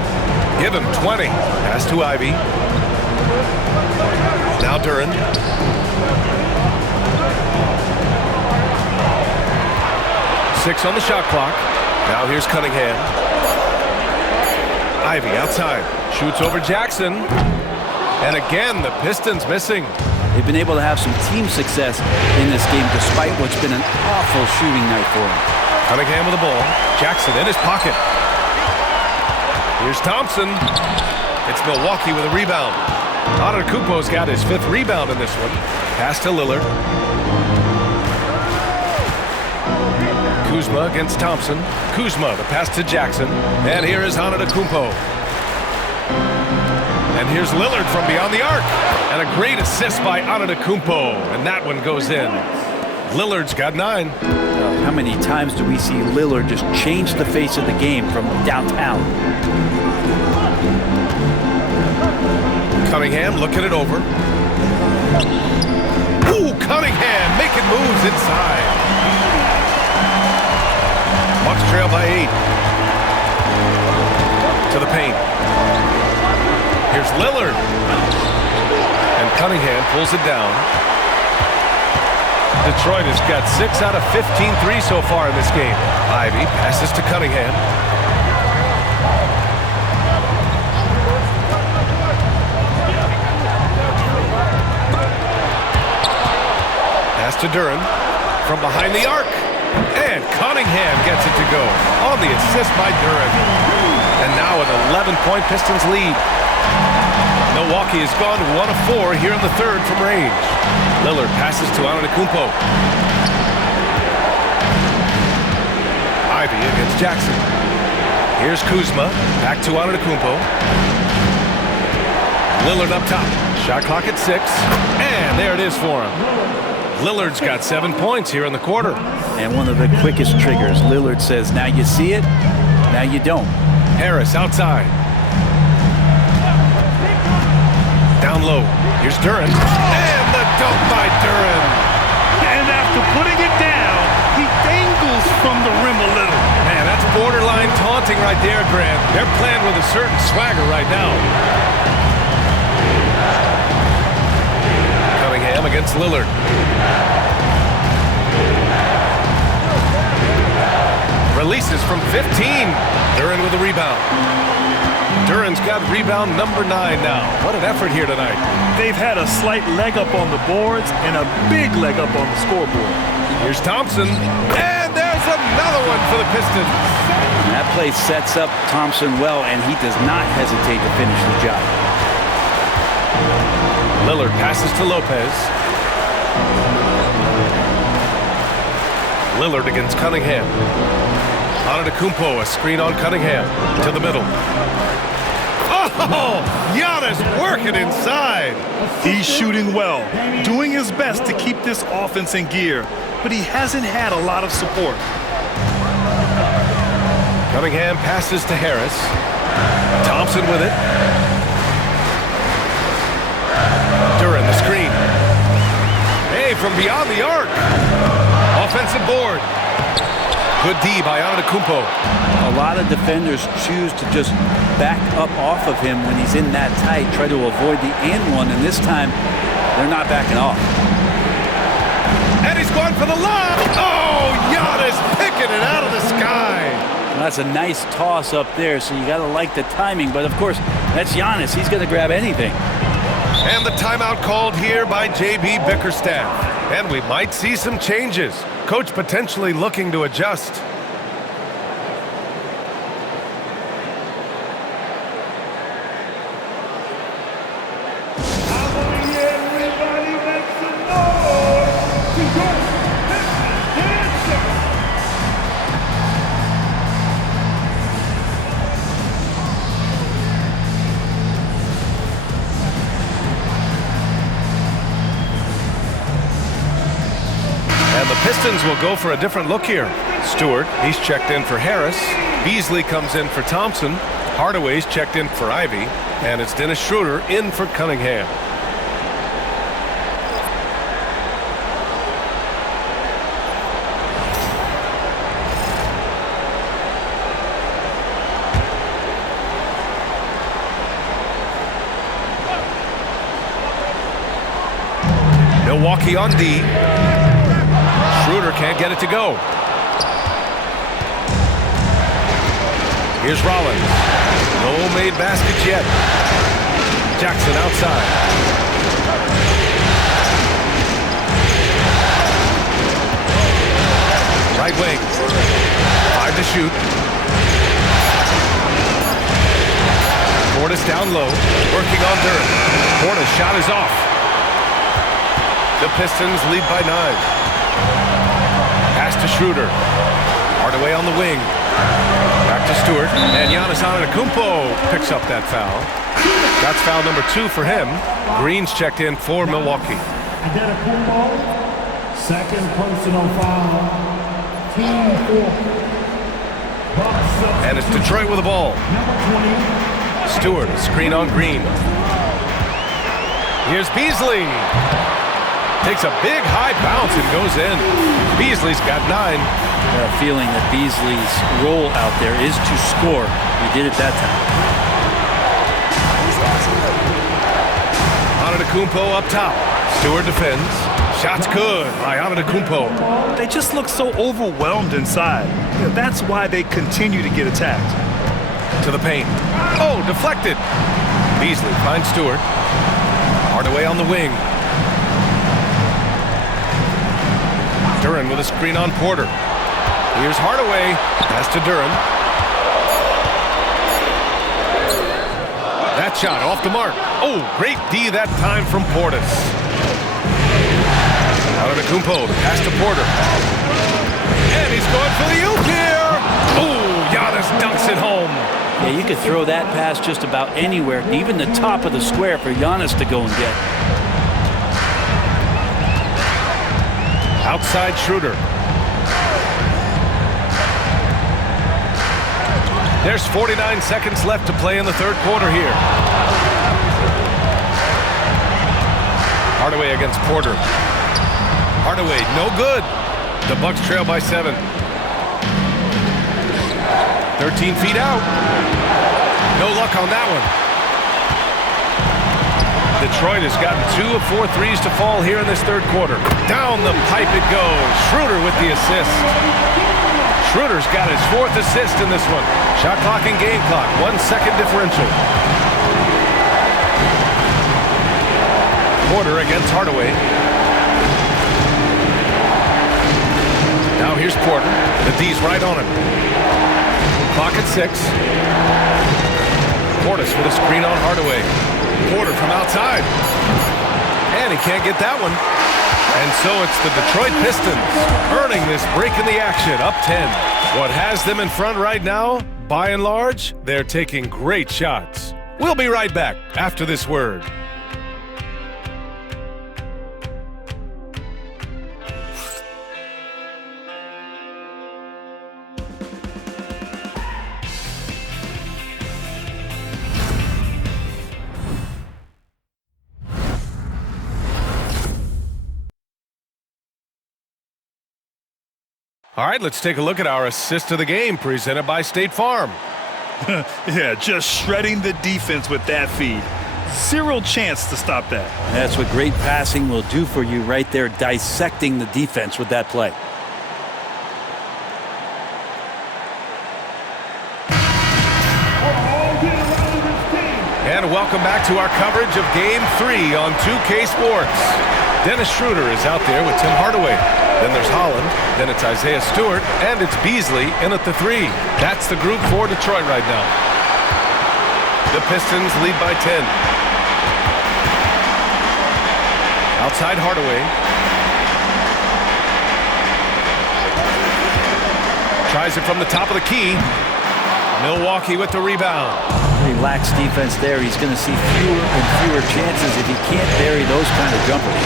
give him 20. Pass to Ivey. Now Duren. Six on the shot clock. Now here's Cunningham. Ivey outside. Shoots over Jackson. And again, the Pistons missing. They've been able to have some team success in this game despite what's been an awful shooting night for them. Cunningham with the ball. Jackson in his pocket. Here's Thompson. It's Milwaukee with a rebound. Antetokounmpo's got his 5th rebound in this one. Pass to Lillard. Kuzma against Thompson. Kuzma, the pass to Jackson. And here is Antetokounmpo. And here's Lillard from beyond the arc. And a great assist by Antetokounmpo. And that one goes in. Lillard's got 9. How many times do we see Lillard just change the face of the game from downtown? Cunningham looking it over. Ooh, Cunningham making moves inside. Bucks trail by 8. To the paint. Here's Lillard. And Cunningham pulls it down. Detroit has got 6 out of 15 threes so far in this game. Ivey passes to Cunningham. Pass to Duren from behind the arc. And Cunningham gets it to go on the assist by Duren. And now an 11-point Pistons lead. Milwaukee has gone 1 of 4 here in the 3rd from range. Lillard passes to Antetokounmpo. Ivey against Jackson. Here's Kuzma. Back to Antetokounmpo. Lillard up top. Shot clock at 6. And there it is for him. Lillard's got 7 points here in the quarter. And one of the quickest triggers. Lillard says, now you see it, now you don't. Harris outside. Down low. Here's Duren. And the dunk by Duren. And after putting it down, he dangles from the rim a little. Man, that's borderline taunting right there, Grant. They're playing with a certain swagger right now. against Lillard. Releases from 15. Duren with a rebound. Duren's got rebound number 9 now. What an effort here tonight. They've had a slight leg up on the boards and a big leg up on the scoreboard. Here's Thompson. And there's another one for the Pistons. That play sets up Thompson well, and he does not hesitate to finish the job. Lillard passes to Lopez. Lillard against Cunningham. Antetokounmpo, a screen on Cunningham. To the middle. Oh, Giannis working inside. He's shooting well, doing his best to keep this offense in gear, but he hasn't had a lot of support. Cunningham passes to Harris. Thompson with it. Duren the screen. Hey, from beyond the arc. Offensive board. Good D by Antetokounmpo. A lot of defenders choose to just back up off of him when he's in that tight, try to avoid the and one, and this time they're not backing off. And he's going for the lob. Oh, Giannis picking it out of the sky. Well, that's a nice toss up there, so you got to like the timing, but of course, that's Giannis. He's going to grab anything. And the timeout called here by J.B. Bickerstaff. And we might see some changes. Coach potentially looking to adjust. Everybody make some noise to go Pistons dancer. And the Pistons will go for a different look here. Stewart, he's checked in for Harris. Beasley comes in for Thompson. Hardaway's checked in for Ivy. And it's Dennis Schroeder in for Cunningham. Milwaukee on D. Schroeder can't get it to go. Here's Rollins. No made baskets yet. Jackson outside. Right wing. 5 to shoot. Portis down low. Working on Duren. Portis shot is off. The Pistons lead by 9. Pass to Schroeder. Hardaway on the wing. Back to Stewart. And Giannis Antetokounmpo picks up that foul. That's foul number 2 for him. Green's checked in for Milwaukee. Antetokounmpo, second personal foul. Team 4. Bucks And it's Detroit with the ball. number 20. Stewart, a screen on Green. Here's Beasley. Takes a big high bounce and goes in. Beasley's got 9. I have a feeling that Beasley's role out there is to score. He did it that time. Antetokounmpo up top. Stewart defends. Shot's good by Antetokounmpo. They just look so overwhelmed inside. That's why they continue to get attacked. To the paint. Oh, deflected. Beasley finds Stewart. Hardaway on the wing. Duren with a screen on Porter. Here's Hardaway. Pass to Duren. That shot off the mark. Oh, great D that time from Portis. Antetokounmpo, the pass to Porter. And he's going for the oop here. Oh, Giannis dunks it home. Yeah, you could throw that pass just about anywhere, even the top of the square for Giannis to go and get. Outside Schroeder. There's 49 seconds left to play in the third quarter here. Hardaway against Porter. Hardaway, no good. The Bucks trail by 7. 13 feet out. No luck on that one. Detroit has gotten 2 of 4 threes to fall here in this third quarter. Down the pipe it goes. Schroeder with the assist. Schroeder's got his 4th assist in this one. Shot clock and game clock, 1 second differential. Porter against Hardaway. Now here's Porter. The D's right on him. Clock at 6. Portis with a screen on Hardaway. Porter from outside. And he can't get that one. And so it's the Detroit Pistons earning this break in the action, up 10. What has them in front right now, by and large, they're taking great shots. We'll be right back after this word. All right, let's take a look at our assist of the game presented by State Farm. Yeah, just shredding the defense with that feed. 0 chance to stop that. That's what great passing will do for you right there, dissecting the defense with that play. And welcome back to our coverage of Game 3 on 2K Sports. Dennis Schroeder is out there with Tim Hardaway. Then there's Holland, then it's Isaiah Stewart, and it's Beasley in at the 3. That's the group for Detroit right now. The Pistons lead by 10. Outside Hardaway. Tries it from the top of the key. Milwaukee with the rebound. Relaxed defense there. He's going to see fewer and fewer chances if he can't bury those kind of jumpers.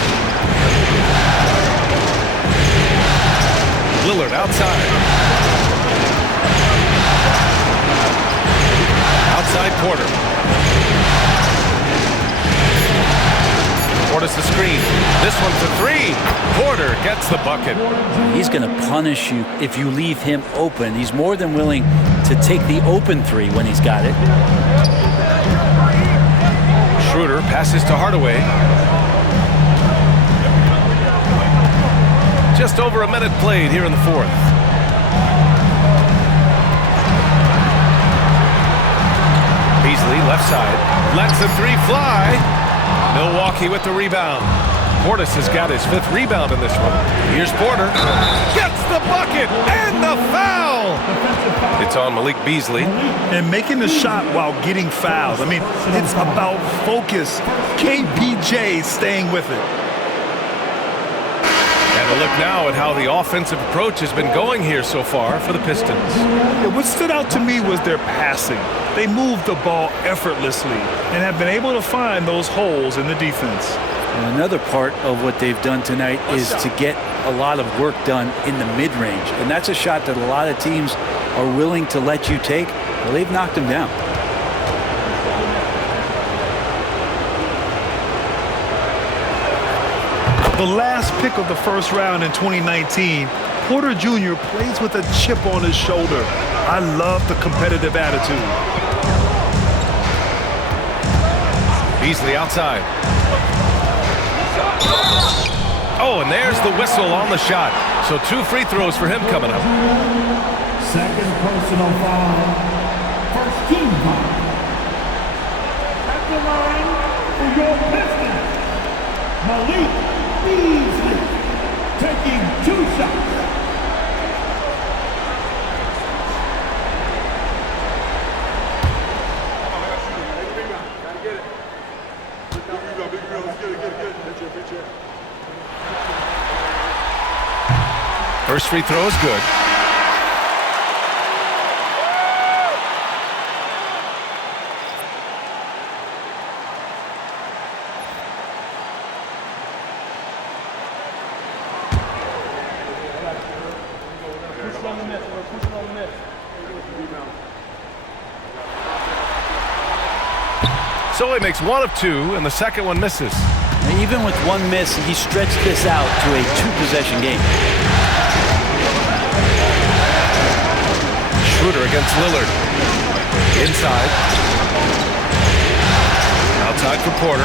Lillard outside. Outside Porter. Portis the screen. This one for 3. Porter gets the bucket. He's going to punish you if you leave him open. He's more than willing to take the open 3 when he's got it. Schroeder passes to Hardaway. Just over a minute played here in the 4th. Beasley left side. Lets the 3 fly. Milwaukee with the rebound. Portis has got his 5th rebound in this one. Here's Porter. Gets the bucket and the foul. It's on Malik Beasley. And making the shot while getting fouled. I mean, it's about focus. KPJ staying with it. And a look now at how the offensive approach has been going here so far for the Pistons. Yeah, what stood out to me was their passing. They moved the ball effortlessly and have been able to find those holes in the defense. And another part of what they've done tonight is to get a lot of work done in the mid-range. And that's a shot that a lot of teams are willing to let you take. Well, they've knocked them down. The last pick of the first round in 2019, Porter Jr. plays with a chip on his shoulder. I love the competitive attitude. Beasley outside. Oh, and there's the whistle on the shot. So 2 free throws for him coming up. Second personal foul. First team foul. At the line for your Pistons, Malik Beasley taking 2 shots. First free throw is good. So he makes 1 of 2, and the second one misses. And even with 1 miss, he stretched this out to a 2-possession game. Schroeder against Lillard. Inside. Outside for Porter.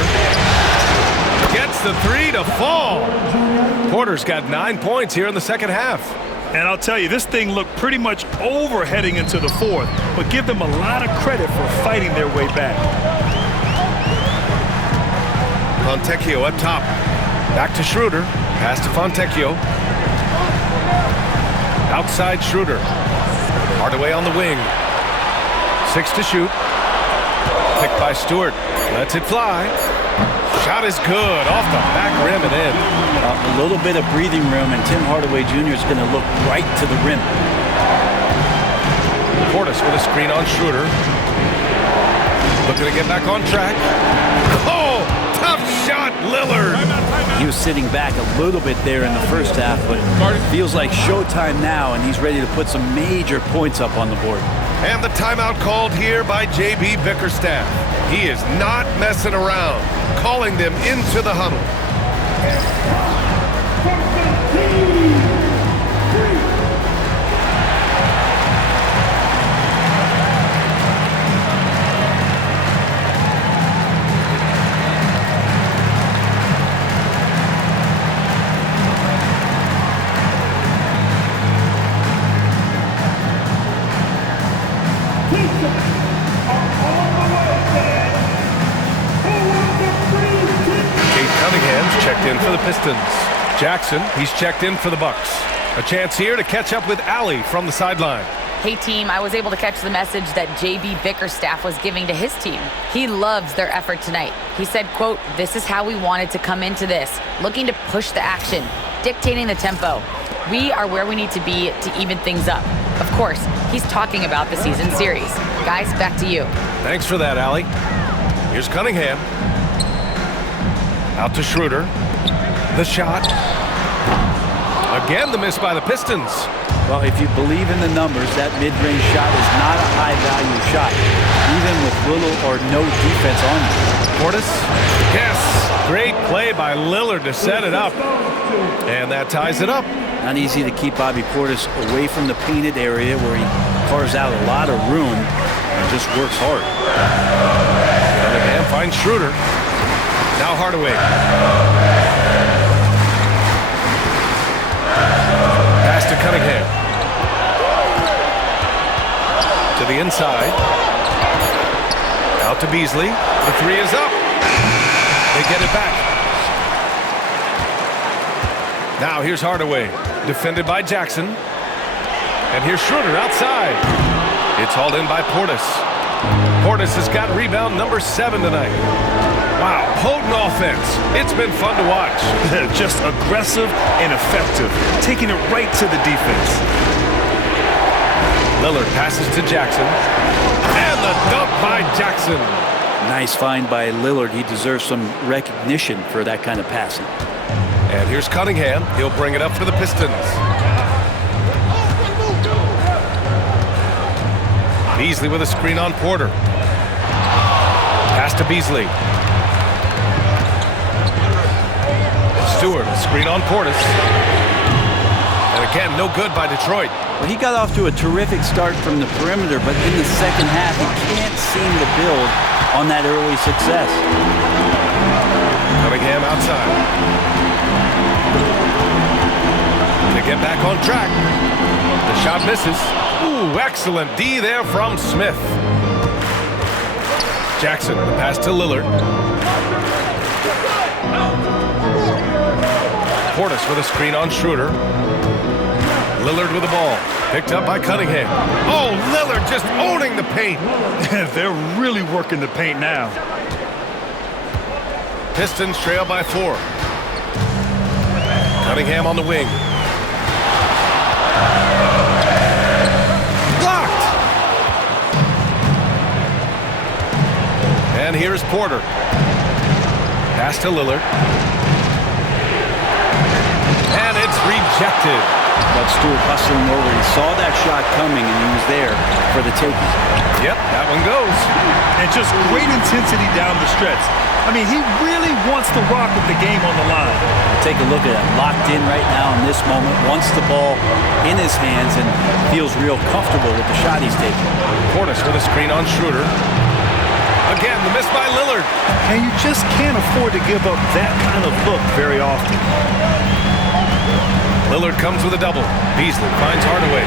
Gets the three to fall. Porter's got 9 points here in the second half. And I'll tell you, this thing looked pretty much over heading into the fourth, but give them a lot of credit for fighting their way back. Fontecchio up top. Back to Schroeder. Pass to Fontecchio. Outside Schroeder. Hardaway on the wing. 6 to shoot. Picked by Stewart. Lets it fly. Shot is good. Off the back rim and in. A little bit of breathing room, and Tim Hardaway Jr. is going to look right to the rim. Portis with a screen on Schroeder. Looking to get back on track. Oh, tough shot, Lillard. He was sitting back a little bit there in the first half, but feels like showtime now, and he's ready to put some major points up on the board. And the timeout called here by J.B. Bickerstaff. He is not messing around, calling them into the huddle. Checked in for the Pistons. Jackson, he's checked in for the Bucks. A chance here to catch up with Allie from the sideline. Hey team, I was able to catch the message that J.B. Bickerstaff was giving to his team. He loves their effort tonight. He said, quote, "This is how we wanted to come into this, looking to push the action, dictating the tempo. We are where we need to be to even things up." Of course, he's talking about the season series. Guys, back to you. Thanks for that, Allie. Here's Cunningham. Out to Schroeder. The shot. Again, the miss by the Pistons. Well, if you believe in the numbers, that mid-range shot is not a high-value shot, even with little or no defense on you. Portis? Yes. Great play by Lillard to set it up. And that ties it up. Not easy to keep Bobby Portis away from the painted area where he carves out a lot of room and just works hard. Cunningham finds Schroeder. Now Hardaway. Pass to Cunningham. To the inside. Out to Beasley. The three is up. They get it back. Now here's Hardaway. Defended by Jackson. And here's Schroeder outside. It's hauled in by Portis. Portis has got rebound number 7 tonight. Wow, potent offense. It's been fun to watch. Just aggressive and effective, taking it right to the defense. Lillard passes to Jackson. And the dunk by Jackson. Nice find by Lillard. He deserves some recognition for that kind of passing. And here's Cunningham. He'll bring it up for the Pistons. Beasley with a screen on Porter. Pass to Beasley. Stewart, a screen on Portis. And again, no good by Detroit. Well, he got off to a terrific start from the perimeter, but in the second half, he can't seem to build on that early success. Cunningham outside. To get back on track. The shot misses. Ooh, excellent D there from Smith. Jackson, the pass to Lillard. Portis with a screen on Schroeder. Lillard with the ball. Picked up by Cunningham. Oh, Lillard just owning the paint. They're really working the paint now. Pistons trail by 4. Cunningham on the wing. Blocked! And here's Porter. Pass to Lillard. And it's rejected. But Stewart hustling over. He saw that shot coming, and he was there for the taking. Yep, that one goes. And just great intensity down the stretch. I mean, he really wants to rock with the game on the line. Take a look at it. Locked in right now in this moment. Wants the ball in his hands and feels real comfortable with the shot he's taking. Portis with a screen on Schroeder. Again, the miss by Lillard. And you just can't afford to give up that kind of look very often. Lillard comes with a double. Beasley finds Hardaway.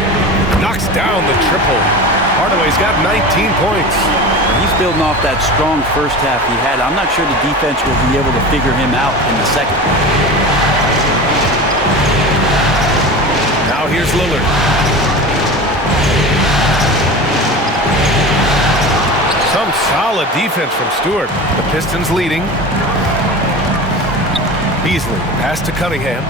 Knocks down the triple. Hardaway's got 19 points. He's building off that strong first half he had. I'm not sure the defense will be able to figure him out in the second. Now here's Lillard. Some solid defense from Stewart. The Pistons leading. Beasley, pass to Cunningham.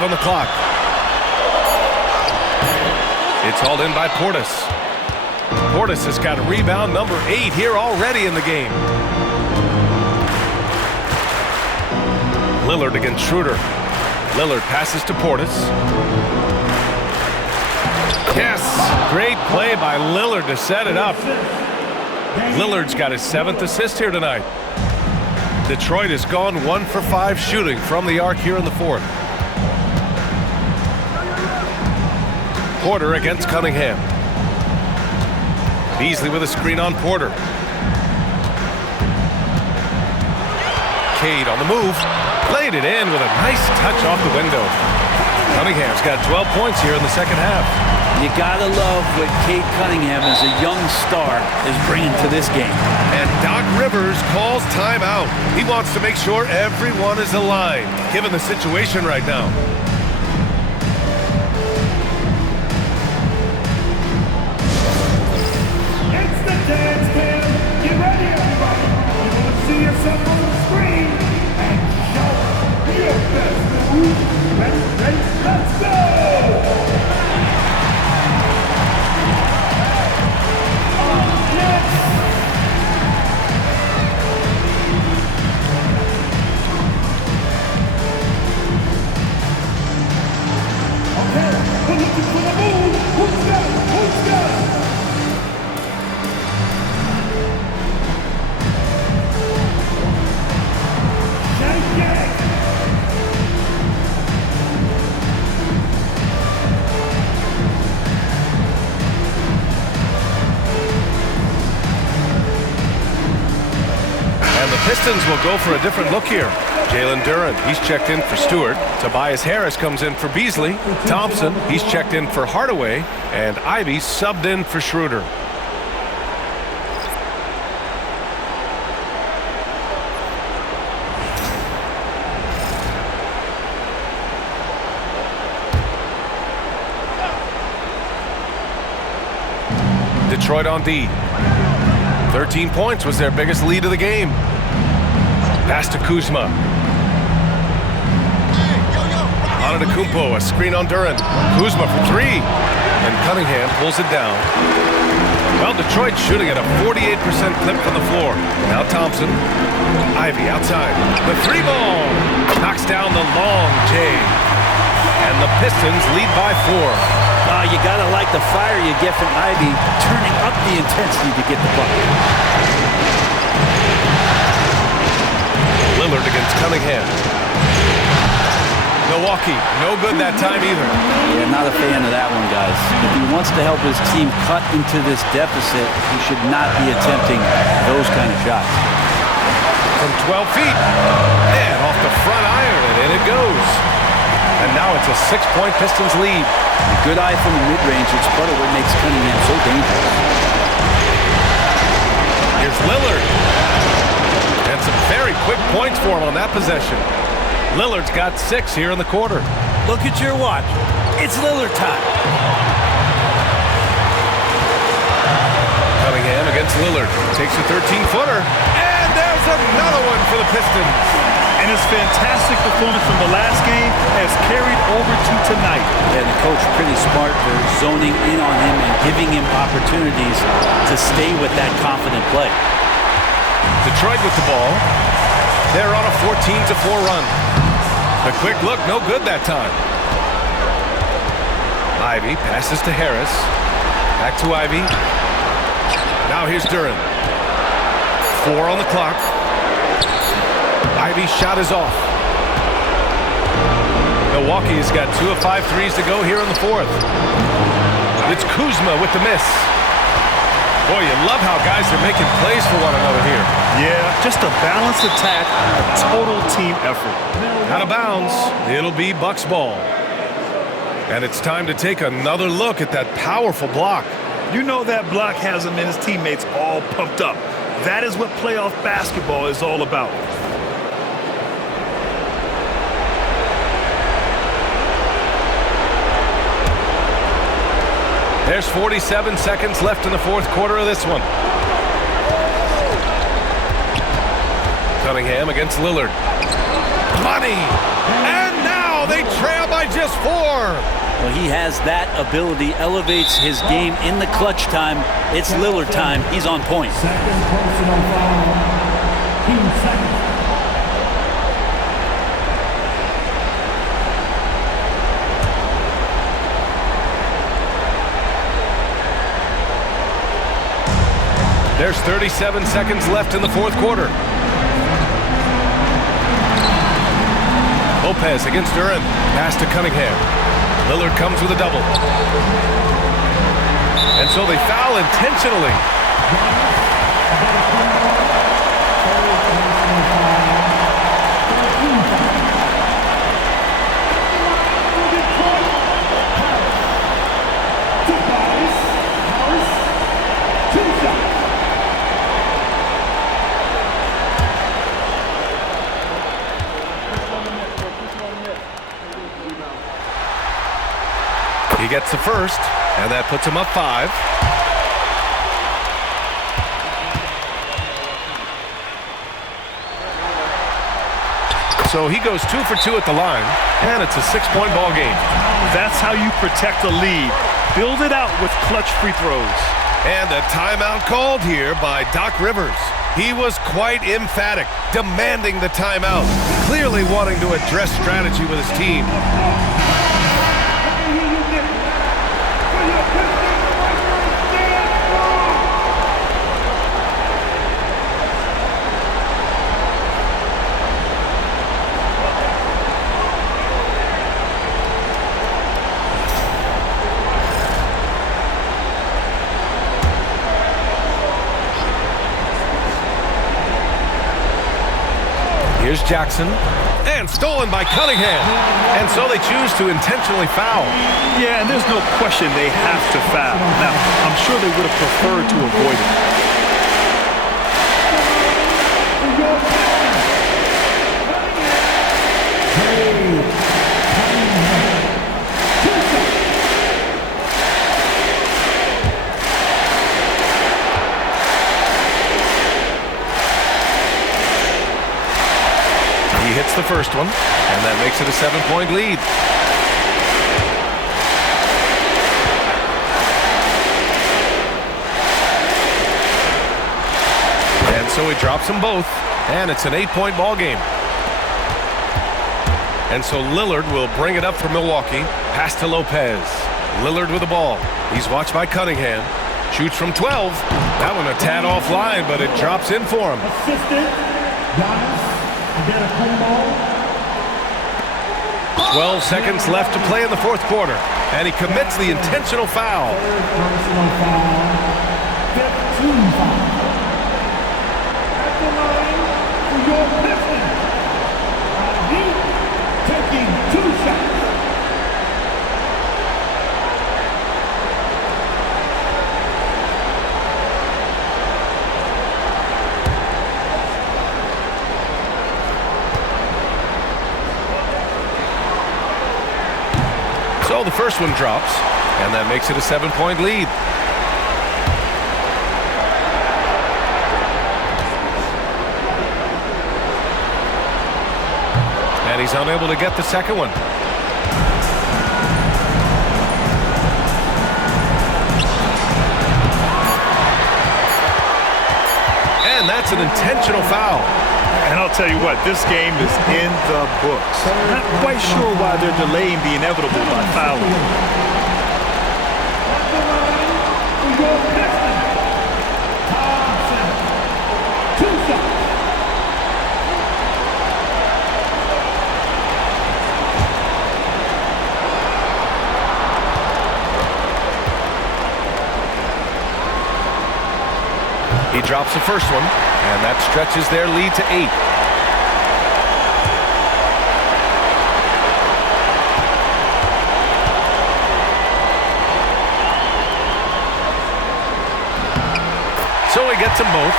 On the clock. It's hauled in by Portis. Portis has got rebound number 8 here already in the game. Lillard against Schroeder. Lillard passes to Portis. Yes! Great play by Lillard to set it up. Lillard's got his 7th assist here tonight. Detroit has gone 1 for 5 shooting from the arc here in the 4th. Porter against Cunningham. Beasley with a screen on Porter. Cade on the move. Laid it in with a nice touch off the window. Cunningham's got 12 points here in the second half. You gotta love what Cade Cunningham as a young star is bringing to this game. And Doc Rivers calls timeout. He wants to make sure everyone is aligned, given the situation right now. Dance cam, get ready everybody. You want to see yourself on the screen and show your best moves. Ready, let's go! Okay, we're looking for the move. Who's got it? Pistons will go for a different look here. Jalen Duren, he's checked in for Stewart. Tobias Harris comes in for Beasley. Thompson, he's checked in for Hardaway. And Ivy subbed in for Schroeder. Detroit on D. 13 points was their biggest lead of the game. Pass to Kuzma. Antetokounmpo, a screen on Duren. Kuzma for 3. And Cunningham pulls it down. Well, Detroit shooting at a 48% clip from the floor. Now Thompson. Ivy outside. The 3 ball. Knocks down the long J. And the Pistons lead by 4. You gotta like the fire you get from Ivy, turning up the intensity to get the bucket. Lillard against Cunningham. Milwaukee, no good that time either. Yeah, not a fan of that one, guys. If he wants to help his team cut into this deficit, he should not be attempting those kind of shots. From 12 feet, and off the front iron, and in it goes. And now it's a 6-point Pistons lead. A good eye from the mid-range. It's part of what makes Cunningham so dangerous. Here's Lillard. And some very quick points for him on that possession. Lillard's got 6 here in the quarter. Look at your watch. It's Lillard time. Cunningham against Lillard. Takes a 13-footer. And there's another one for the Pistons. And his fantastic performance from the last game has carried over to tonight. Yeah, the coach pretty smart for zoning in on him and giving him opportunities to stay with that confident play. Detroit with the ball. They're on a 14-4 run. A quick look, no good that time. Ivy passes to Harris. Back to Ivy. Now here's Duren. 4 on the clock. Ivy's shot is off. Milwaukee's got 2 of 5 threes to go here in the fourth. It's Kuzma with the miss. Boy, you love how guys are making plays for one another here. Yeah, just a balanced attack, a total team effort. Out of bounds, it'll be Bucks ball. And it's time to take another look at that powerful block. You know that block has him and his teammates all pumped up. That is what playoff basketball is all about. There's 47 seconds left in the fourth quarter of this one. Cunningham against Lillard. Money! And now they trail by just 4. Well, he has that ability, elevates his game in the clutch time. It's Lillard time. He's on point. Second personal foul. Team second. There's 37 seconds left in the fourth quarter. Lopez against Duran. Pass to Cunningham. Lillard comes with a double. And so they foul intentionally. He gets the first, and that puts him up 5. So he goes 2 for 2 at the line, and it's a 6-point ball game. That's how you protect a lead. Build it out with clutch free throws. And a timeout called here by Doc Rivers. He was quite emphatic, demanding the timeout, clearly wanting to address strategy with his team. Here's Jackson, and stolen by Cunningham. And so they choose to intentionally foul. Yeah, and there's no question they have to foul. Now, I'm sure they would have preferred to avoid it. He hits the first one, and that makes it a 7-point lead. And so he drops them both, and it's an 8-point ball game. And so Lillard will bring it up for Milwaukee. Pass to Lopez. Lillard with the ball. He's watched by Cunningham. Shoots from 12. That one a tad offline, but it drops in for him. Assistant, Giannis. 12 seconds left to play in the fourth quarter, and he commits the intentional foul. Personal foul. 15 foul. At the line for your Pistons. Heat taking 2 shots. So the first one drops, and that makes it a 7-point lead. And he's unable to get the second one. And that's an intentional foul. And I'll tell you what, this game is in the books. Not quite sure why they're delaying the inevitable by fouling. drops the first one, and that stretches their lead to 8. So he gets them both,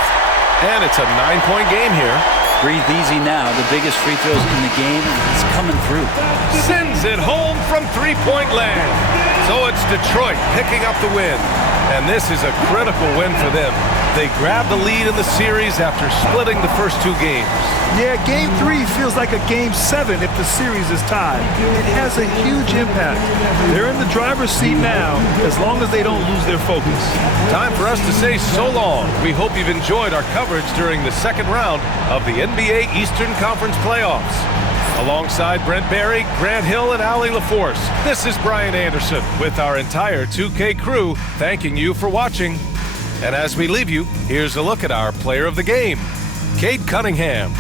and it's a 9-point game here. Breathe easy now. The biggest free throws in the game is coming through. Sends it home from three-point land. So it's Detroit picking up the win. And this is a critical win for them. They grab the lead in the series after splitting the first 2 games. Yeah, Game 3 feels like a Game 7 if the series is tied. It has a huge impact. They're in the driver's seat now, as long as they don't lose their focus. Time for us to say so long. We hope you've enjoyed our coverage during the second round of the NBA Eastern Conference playoffs. Alongside Brent Barry, Grant Hill, and Allie LaForce, this is Brian Anderson with our entire 2K crew thanking you for watching. And as we leave you, here's a look at our player of the game, Cade Cunningham.